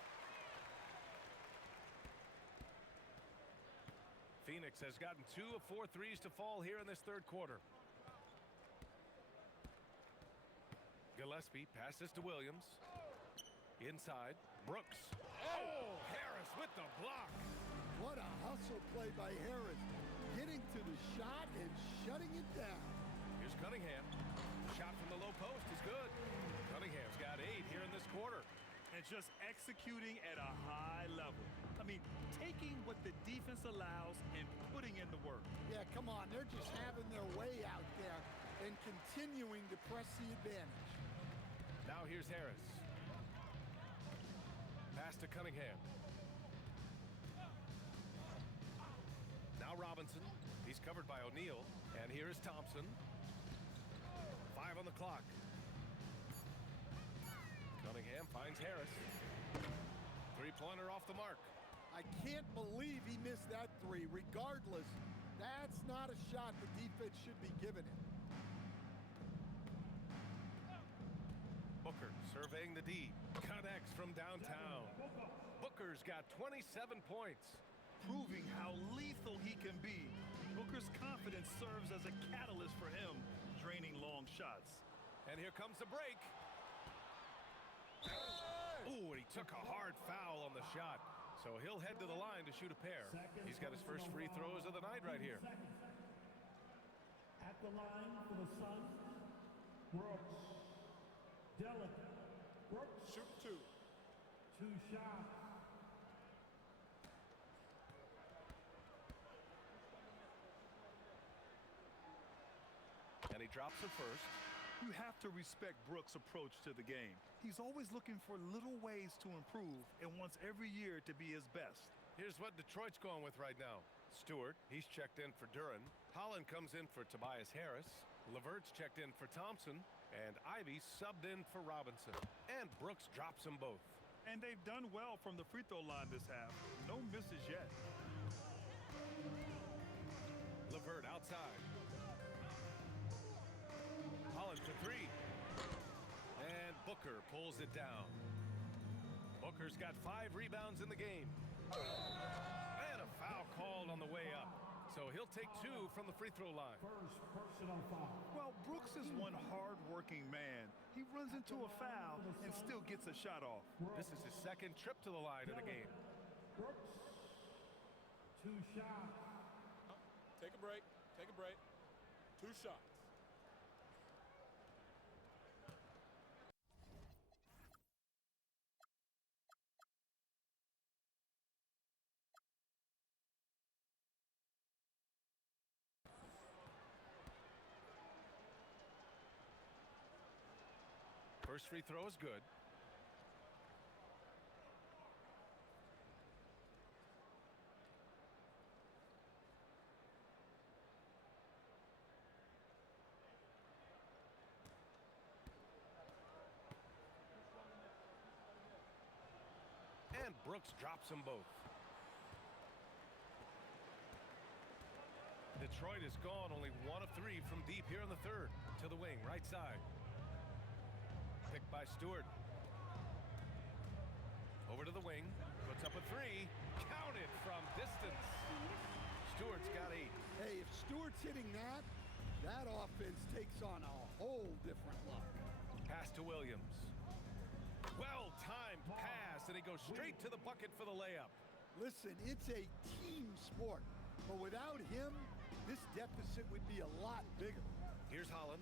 Phoenix has gotten 2 of 4 threes to fall here in this third quarter. Gillespie passes to Williams. Inside, Brooks. Oh, Harris with the block. What a hustle play by Harris. getting to the shot and shutting it down. Here's Cunningham. The shot from the low post is good. Cunningham's got 8 here in this quarter. And just executing at a high level. I mean, taking what the defense allows and putting in the work. Yeah, come on. They're just having their way out there and continuing to press the advantage. Now here's Harris. Pass to Cunningham. Now Robinson. He's covered by O'Neal. And here is Thompson. 5 on the clock. Cunningham finds Harris. Three-pointer off the mark. I can't believe he missed that three. Regardless, that's not a shot the defense should be giving him. Booker surveying the D. Connects from downtown. Booker's got 27 points. Proving how lethal he can be. Booker's confidence serves as a catalyst for him, draining long shots. And here comes the break. Ooh, and he took a hard foul on the shot. So he'll head to the line to shoot a pair. He's got his first free throws of the night right here. At the line for the Suns, Brooks. Brooks. Shoot 2. 2 shots. And he drops the first. You have to respect Brooks' approach to the game. He's always looking for little ways to improve and wants every year to be his best. Here's what Detroit's going with right now. Stewart, he's checked in for Duren. Holland comes in for Tobias Harris. LeVert's checked in for Thompson. And Ivy subbed in for Robinson. And Brooks drops them both. And they've done well from the free throw line this half. No misses yet. LeVert outside. Holland for 3. And Booker pulls it down. Booker's got 5 rebounds in the game. And a foul called on the way up. So he'll take 2 from the free throw line. First personal foul. Well, Brooks is one hard-working man. He runs into a foul and still gets a shot off. This is his second trip to the line in the game. Brooks. 2 shots. Take a break. Take a break. 2 shots. First free throw is good. And Brooks drops them both. Detroit is gone only 1 of 3 from deep here in the third. To the wing, right side. Picked by Stewart. Over to the wing. Puts up a 3. Counted from distance. Stewart's got 8. Hey, if Stewart's hitting that, that offense takes on a whole different look. Pass to Williams. Well-timed pass, and he goes straight to the bucket for the layup. Listen, it's a team sport, but without him, this deficit would be a lot bigger. Here's Holland.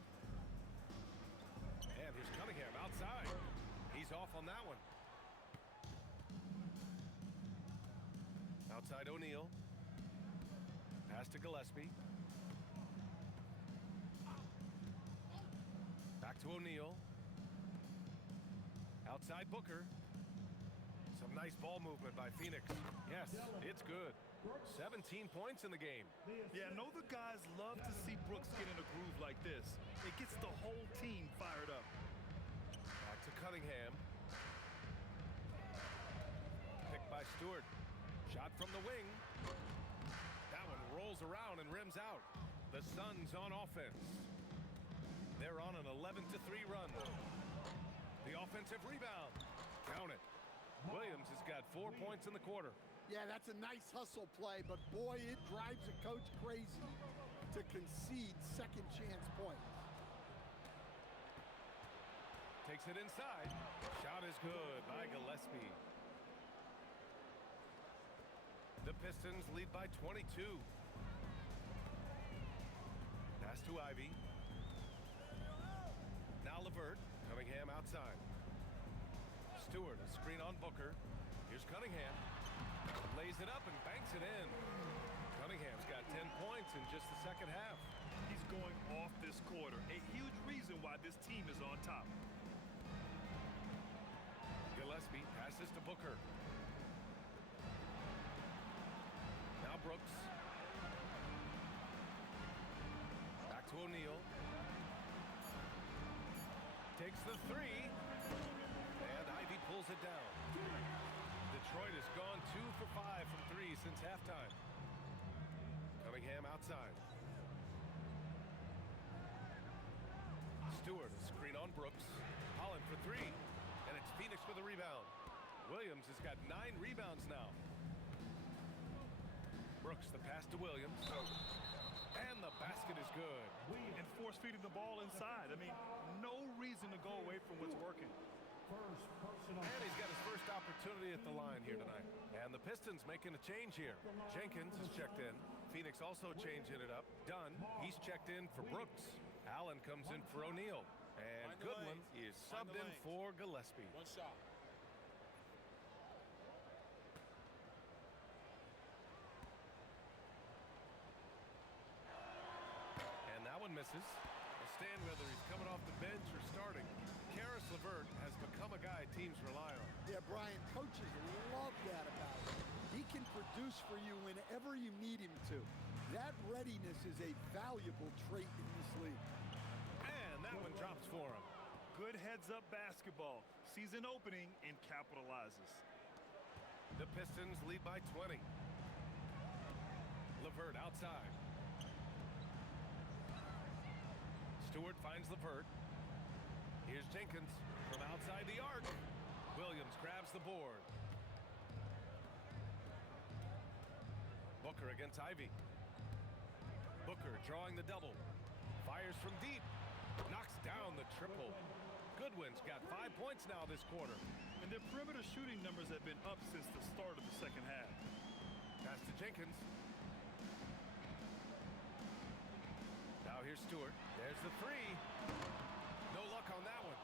And here's Cunningham outside. He's off on that one. Outside O'Neal. Pass to Gillespie. Back to O'Neal. Outside Booker. Some nice ball movement by Phoenix. Yes, it's good. 17 points in the game. Yeah, I know the guys love to see Brooks get in a groove like this. It gets the whole team fired up. Back to Cunningham. Picked by Stewart. Shot from the wing. That one rolls around and rims out. The Suns on offense. They're on an 11-3 run. The offensive rebound. Count it. Williams has got 4 points in the quarter. Yeah, that's a nice hustle play, but boy, it drives a coach crazy to concede second chance points. Takes it inside. Shot is good by Gillespie. The Pistons lead by 22. Pass to Ivy. Now LeVert. Cunningham outside. Stewart, a screen on Booker. Here's Cunningham. Lays it up and banks it in. Cunningham's got 10 points in just the second half. He's going off this quarter. A huge reason why this team is on top. Gillespie passes to Booker. Now Brooks. Back to O'Neal. Takes the three. And Ivy pulls it down. Detroit has gone 2 for 5 from 3 since halftime. Cunningham outside. Stewart, a screen on Brooks. Holland for 3. And it's Phoenix for the rebound. Williams has got 9 rebounds now. Brooks, the pass to Williams. And the basket is good. And force feeding the ball inside. I mean, no reason to go away from what's working. And he's got his first opportunity at the line here tonight. And the Pistons making a change here. Jenkins is checked in. Phoenix also changing it up. Dunn, he's checked in for Brooks. Allen comes in for O'Neal. And Goodwin is subbed in for Gillespie. One shot. And that one misses. We'll stand whether he's coming off the bench or starting. Karis LeVert has become a guy teams rely on. Yeah, Brian, coaches love that about him. He can produce for you whenever you need him to. That readiness is a valuable trait in this league. And that one drops for him. Good heads-up basketball. Season opening and capitalizes. The Pistons lead by 20. LeVert outside. Stewart finds LeVert. Here's Jenkins from outside the arc. Williams grabs the board. Booker against Ivy. Booker drawing the double. Fires from deep. Knocks down the triple. Goodwin's got 5 points now this quarter. And their perimeter shooting numbers have been up since the start of the second half. Pass to Jenkins. Now here's Stewart. There's the three. No luck on that one.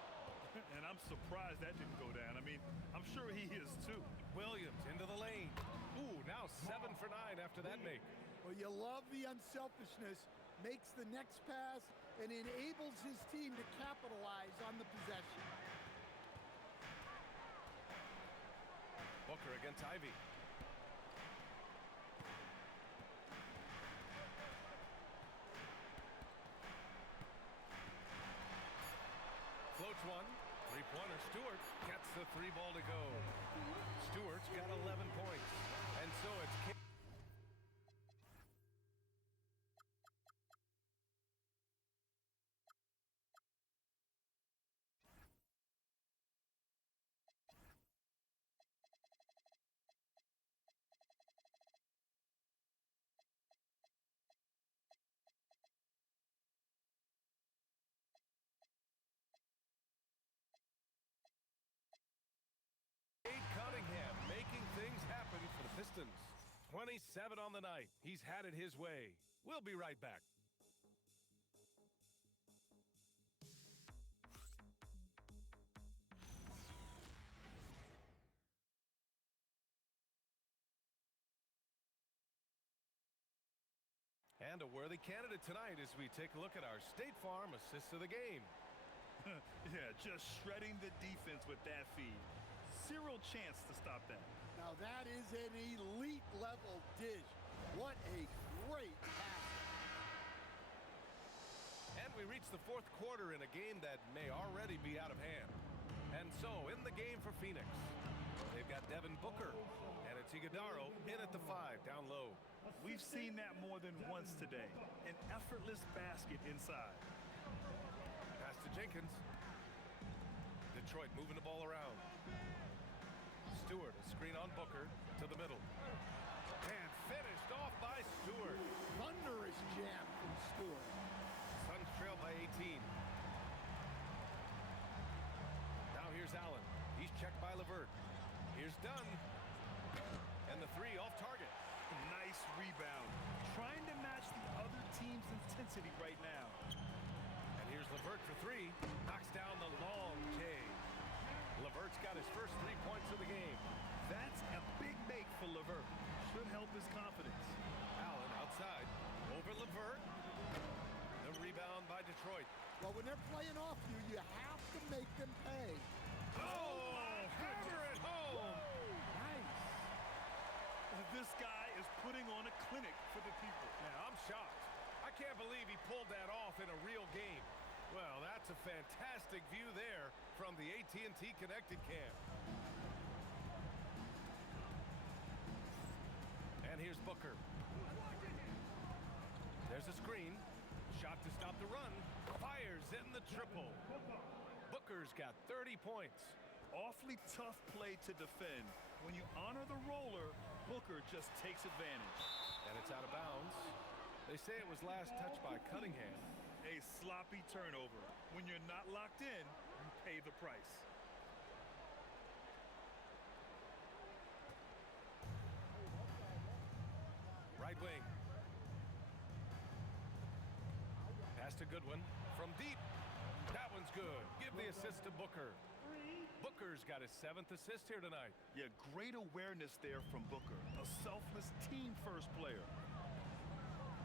And I'm surprised that didn't go down. I mean, I'm sure he is too. Williams into the lane. Ooh, now 7 for 9 after that make. Well, you love the unselfishness. Makes the next pass and enables his team to capitalize on the possession. Booker against Ivy. Floats one. Three-pointer. Stewart gets the three ball to go. Stewart's got 11 points. And so it's... Cunningham making things happen for the Pistons. 27 on the night. He's had it his way. We'll be right back. And a worthy candidate tonight as we take a look at our State Farm assist of the game. Yeah, just shredding the defense with that feed. Zero chance to stop that. Now that is an elite level dish. What a great pass. And we reach the fourth quarter in a game that may already be out of hand. And so in the game for Phoenix, they've got Devin Booker, and it's Iguodala in at the 5, down low. We've seen that more than once today. An effortless basket inside. Pass to Jenkins. Detroit moving the ball around. Stewart, a screen on Booker to the middle. And finished off by Stewart. Thunderous jam from Stewart. Suns trail by 18. Now here's Allen. He's checked by LeVert. Here's Dunn. And the three off target. Nice rebound. Trying to match the other team's intensity right now. And here's LeVert for three. Knocks down the long J. LeVert's got his first 3 points of the game. That's a big make for LeVert. Should help his confidence. Allen outside. Over LeVert. The rebound by Detroit. Well, when they're playing off you, you have to make them pay. Oh, hammer it home. Nice. This guy is putting on a clinic for the people. Now, I'm shocked. I can't believe he pulled that off in a real game. Well, that's a fantastic view there from the AT&T Connected Cam. And here's Booker. There's a screen. Shot to stop the run. Fires in the triple. Booker's got 30 points. Awfully tough play to defend. When you honor the roller, Booker just takes advantage. And it's out of bounds. They say it was last touched by Cunningham. A sloppy turnover. When you're not locked in, you pay the price. Right wing. Pass to Goodwin. From deep. That one's good. Give the assist to Booker. Booker's got his 7th assist here tonight. Yeah, great awareness there from Booker. A selfless team-first player.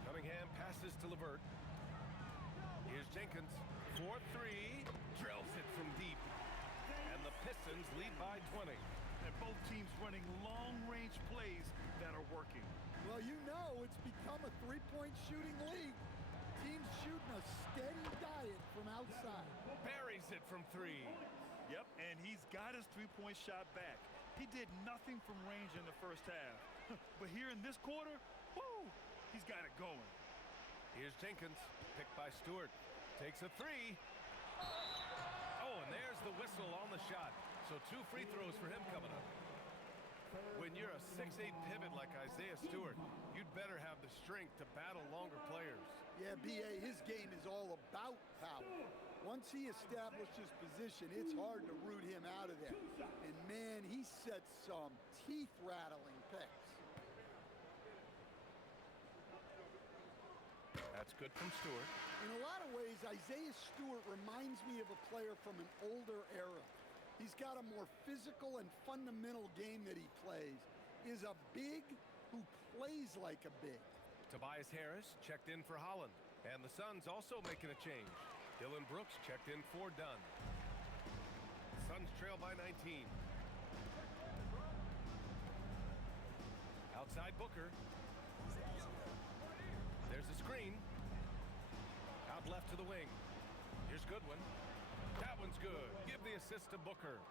Cunningham passes to LeVert. Here's Jenkins. 4-3. Drills it from deep. And the Pistons lead by 20. And both teams running long-range plays that are working. Well, you know it's become a three-point shooting league. Teams shooting a steady diet from outside. Buries it from 3. Yep, and he's got his three-point shot back. He did nothing from range in the first half. But here in this quarter, whoo, he's got it going. Here's Jenkins, picked by Stewart. Takes a 3. Oh, and there's the whistle on the shot. So 2 free throws for him coming up. When you're a 6'8 pivot like Isaiah Stewart, you'd better have the strength to battle longer players. Yeah, B.A., his game is all about power. Once he establishes position, it's hard to root him out of there. And, man, he sets some teeth-rattling picks. That's good from Stewart. In a lot of ways, Isaiah Stewart reminds me of a player from an older era. He's got a more physical and fundamental game that he plays. Is a big who plays like a big. Tobias Harris checked in for Holland. And the Suns also making a change. Dylan Brooks checked in for Dunn. Suns trail by 19. Outside Booker. There's a screen. Out left to the wing. Here's Goodwin. That one's good. Give the assist to Booker.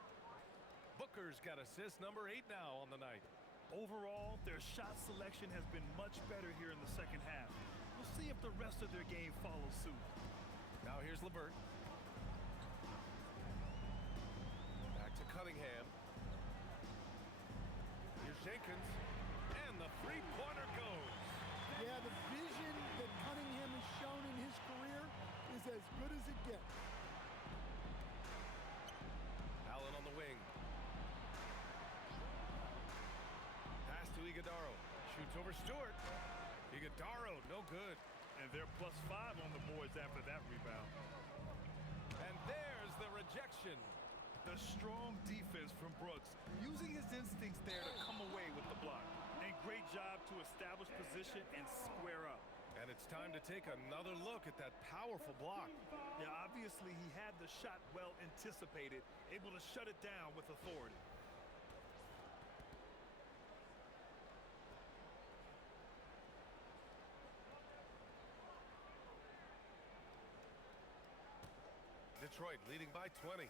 Booker's got assist number 8 now on the night. Overall, their shot selection has been much better here in the second half. We'll see if the rest of their game follows suit. Now here's LeVert. Back to Cunningham. Here's Jenkins. And the three-pointer goes. Yeah, the vision that Cunningham has shown in his career is as good as it gets. Allen on the wing. Pass to Iguodaro. Shoots over Stewart. Iguodaro, no good. And they're +5 on the boards after that rebound. And there's the rejection. The strong defense from Brooks, using his instincts there to come away with the block. And great job to establish position and square up. And it's time to take another look at that powerful block. Yeah, obviously he had the shot well anticipated, able to shut it down with authority. Detroit leading by 20.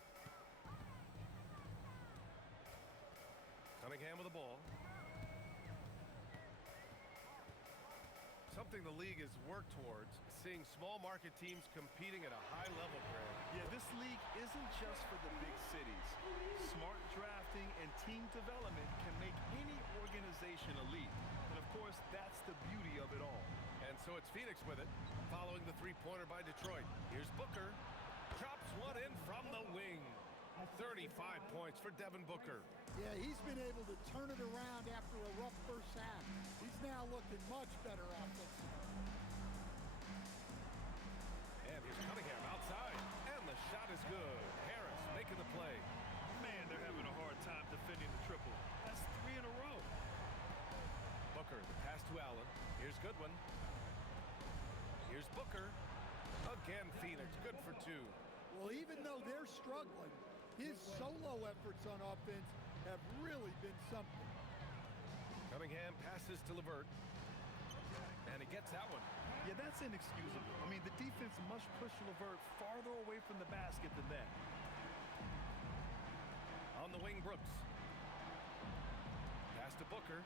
Cunningham with the ball. Something the league has worked towards, seeing small market teams competing at a high level, Greg. Yeah, this league isn't just for the big cities. Smart drafting and team development can make any organization elite. And of course, that's the beauty of it all. And so it's Phoenix with it, following the three-pointer by Detroit. Here's Booker. Drops one in from the wing. 35 points for Devin Booker. Yeah, he's been able to turn it around after a rough first half. He's now looking much better offensively. good. Harris making the play. Man, they're having a hard time defending the triple. That's 3 in a row. Booker, the pass to Allen. Here's Goodwin. Here's Booker. Again, Phoenix, good for 2. Well, even though they're struggling, his solo efforts on offense have really been something. Cunningham passes to LeVert. And he gets that one. Yeah, that's inexcusable. I mean, the defense must push LeVert farther away from the basket than that. On the wing, Brooks. Pass to Booker.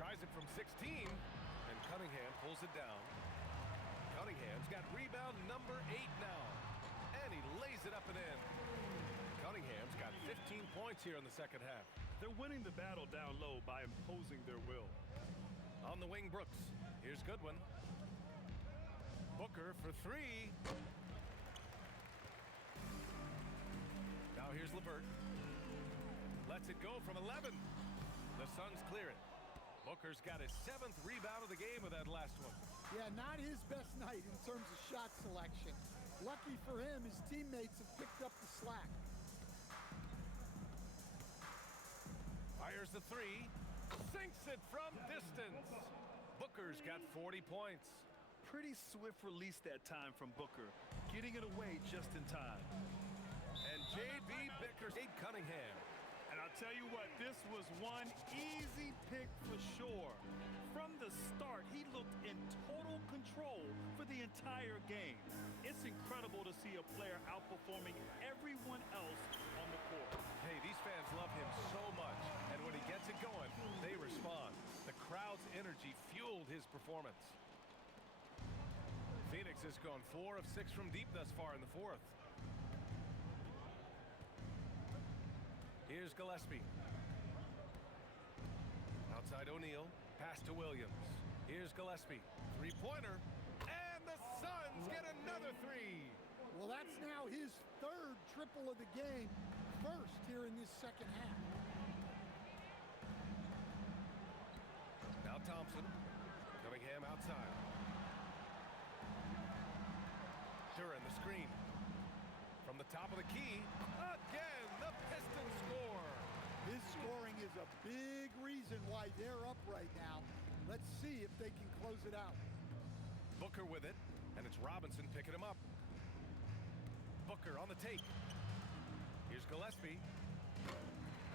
Tries it from 16. And Cunningham pulls it down. Cunningham's got rebound number 8 now. And he lays it up and in. Cunningham's got 15 points here in the second half. They're winning the battle down low by imposing their will. On the wing, Brooks. Here's Goodwin. Booker for 3. Now here's LeVert. Lets it go from 11. The Suns clear it. Booker's got his 7th rebound of the game with that last one. Yeah, not his best night in terms of shot selection. Lucky for him, his teammates have picked up the slack. Fires the 3. Sinks it from distance. Booker's got 40 points. Pretty swift release that time from Booker, getting it away just in time. And J.B. Bicker's Cunningham. And I'll tell you what, this was one easy pick for sure. From the start, he looked in total control for the entire game. It's incredible to see a player outperforming everyone else on the court. Hey, these fans love him so much, and when he gets it going, they respond. The crowd's energy fueled his performance. Phoenix has gone 4 of 6 from deep thus far in the 4th. Here's Gillespie. Outside O'Neal. Pass to Williams. Here's Gillespie. 3-pointer. And the Suns get another 3. Well, that's now his 3rd triple of the game. First here in this second half. Now Thompson. Cunningham outside. Duran the screen. From the top of the key. Again, the Pistons score. His scoring is a big reason why they're up right now. Let's see if they can close it out. Booker with it, and it's Robinson picking him up. Booker on the take. Here's Gillespie.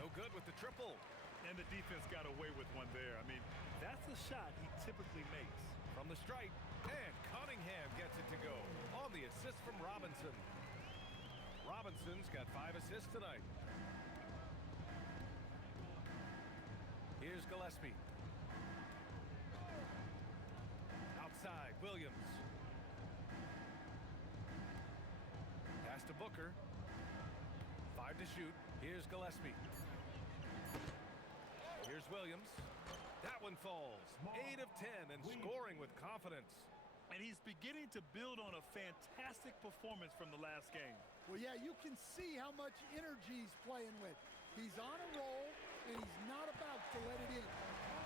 No good with the triple. And the defense got away with one there. I mean, that's a shot he typically makes. From the stripe, and Cunningham gets it to go on the assist from Robinson. Robinson's got 5 assists tonight. Here's Gillespie. Outside, Williams. Pass to Booker. 5 to shoot. Here's Gillespie. Here's Williams. That one falls. 8 of 10 and scoring with confidence. And he's beginning to build on a fantastic performance from the last game. Well, yeah, you can see how much energy he's playing with. He's on a roll, and he's not about to let it in.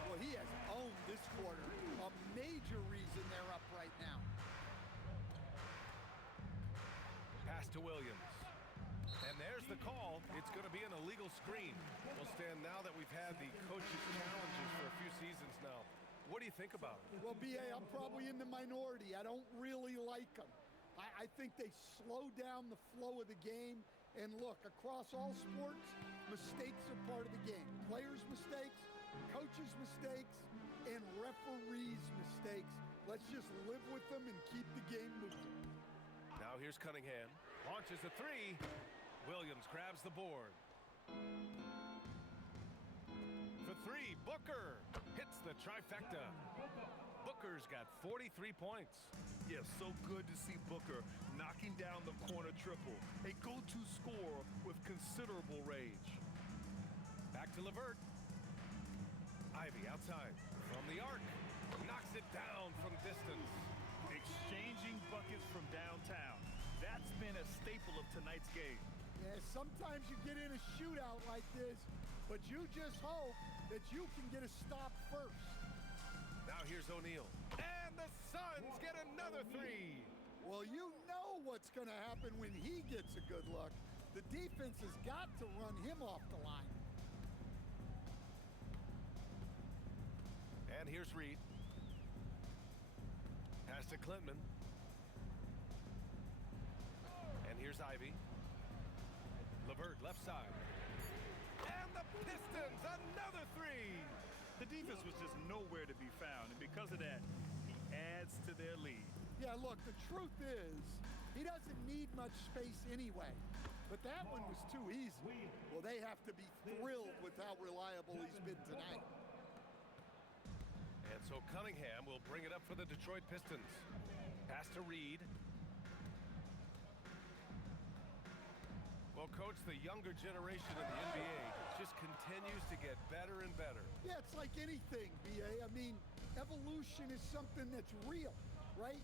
Well, he has owned this quarter. A major reason they're up right now. Pass to Williams. And there's the call. It's going to be an illegal screen. Well, Stan, now that we've had the coaches' challenges for a few seasons now, what do you think about it? Well, B.A., I'm probably in the minority. I don't really like them. I think they slow down the flow of the game. And look, across all sports, mistakes are part of the game. Players' mistakes, coaches' mistakes, and referees' mistakes. Let's just live with them and keep the game moving. Now here's Cunningham. Launches a 3. Williams grabs the board. For 3, Booker hits the trifecta. Booker's got 43 points. Yeah, so good to see Booker knocking down the corner triple. A go-to score with considerable rage. Back to LeVert. Ivy outside from the arc. Knocks it down from distance. Exchanging buckets from downtown. That's been a staple of tonight's game. Yeah, sometimes you get in a shootout like this, but you just hope that you can get a stop first. Now here's O'Neal. And the Suns get another three. Well, you know what's going to happen when he gets a good look. The defense has got to run him off the line. And here's Reed. Pass to Klintman. And here's Ivy. LeVert left side. And the Pistons, another three. The defense was just nowhere to be found, and because of that, he adds to their lead. Yeah, look, the truth is, he doesn't need much space anyway. But that one was too easy. Well, they have to be thrilled with how reliable he's been tonight. And so Cunningham will bring it up for the Detroit Pistons. Pass to Reed. Well, Coach, the younger generation of the NBA just continues to get better and better. Yeah, it's like anything, B.A. I mean, evolution is something that's real, right?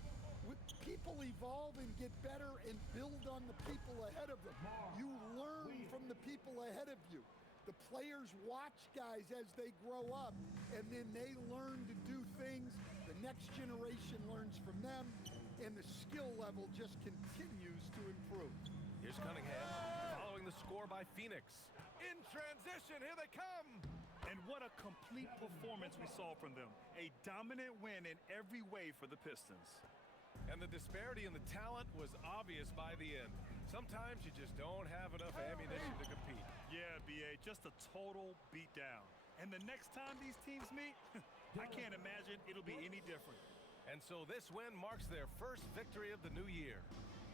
People evolve and get better and build on the people ahead of them. You learn from the people ahead of you. The players watch guys as they grow up, and then they learn to do things. The next generation learns from them, and the skill level just continues to improve. Here's Cunningham following the score by Phoenix. In transition, here they come. And what a complete performance we saw from them. A dominant win in every way for the Pistons. And the disparity in the talent was obvious by the end. Sometimes you just don't have enough ammunition to compete. Yeah, B.A., just a total beatdown. And the next time these teams meet, I can't imagine it'll be any different. And so this win marks their first victory of the new year.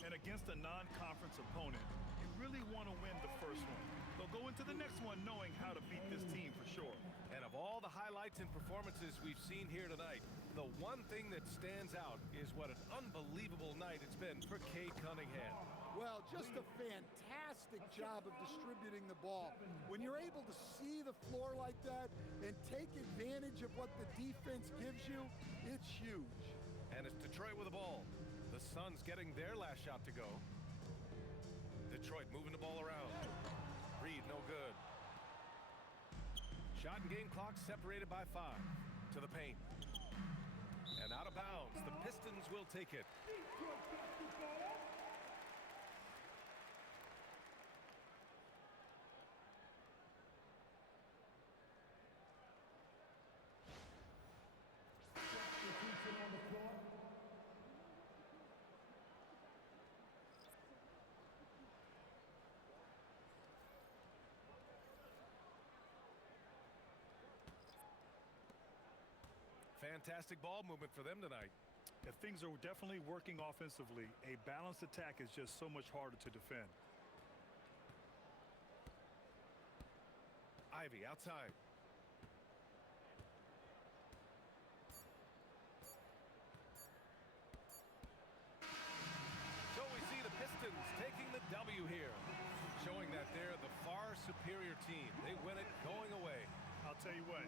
And against a non-conference opponent, you really want to win the first one. They'll go into the next one knowing how to beat this team for sure. And of all the highlights and performances we've seen here tonight, the one thing that stands out is what an unbelievable night it's been for Cade Cunningham. Well, just a fantastic job of distributing the ball. When you're able to see the floor like that and take advantage of what the defense gives you, it's huge. And it's Detroit with the ball. The Suns getting their last shot to go. Detroit moving the ball around. Reed, no good. Shot and game clock separated by 5. To the paint. And out of bounds. The Pistons will take it. Fantastic ball movement for them tonight. If things are definitely working offensively, a balanced attack is just so much harder to defend. Ivy outside. So we see the Pistons taking the W here, showing that they're the far superior team. They win it going away. I'll tell you what,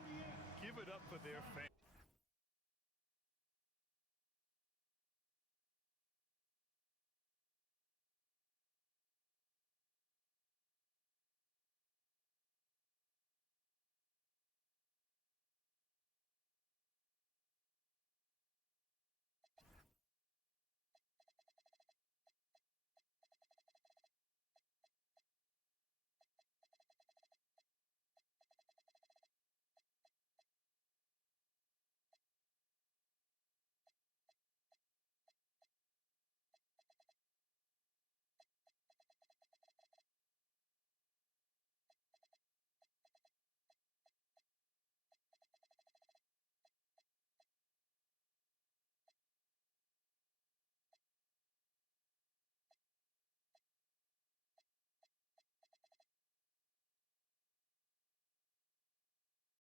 give it up for their fans.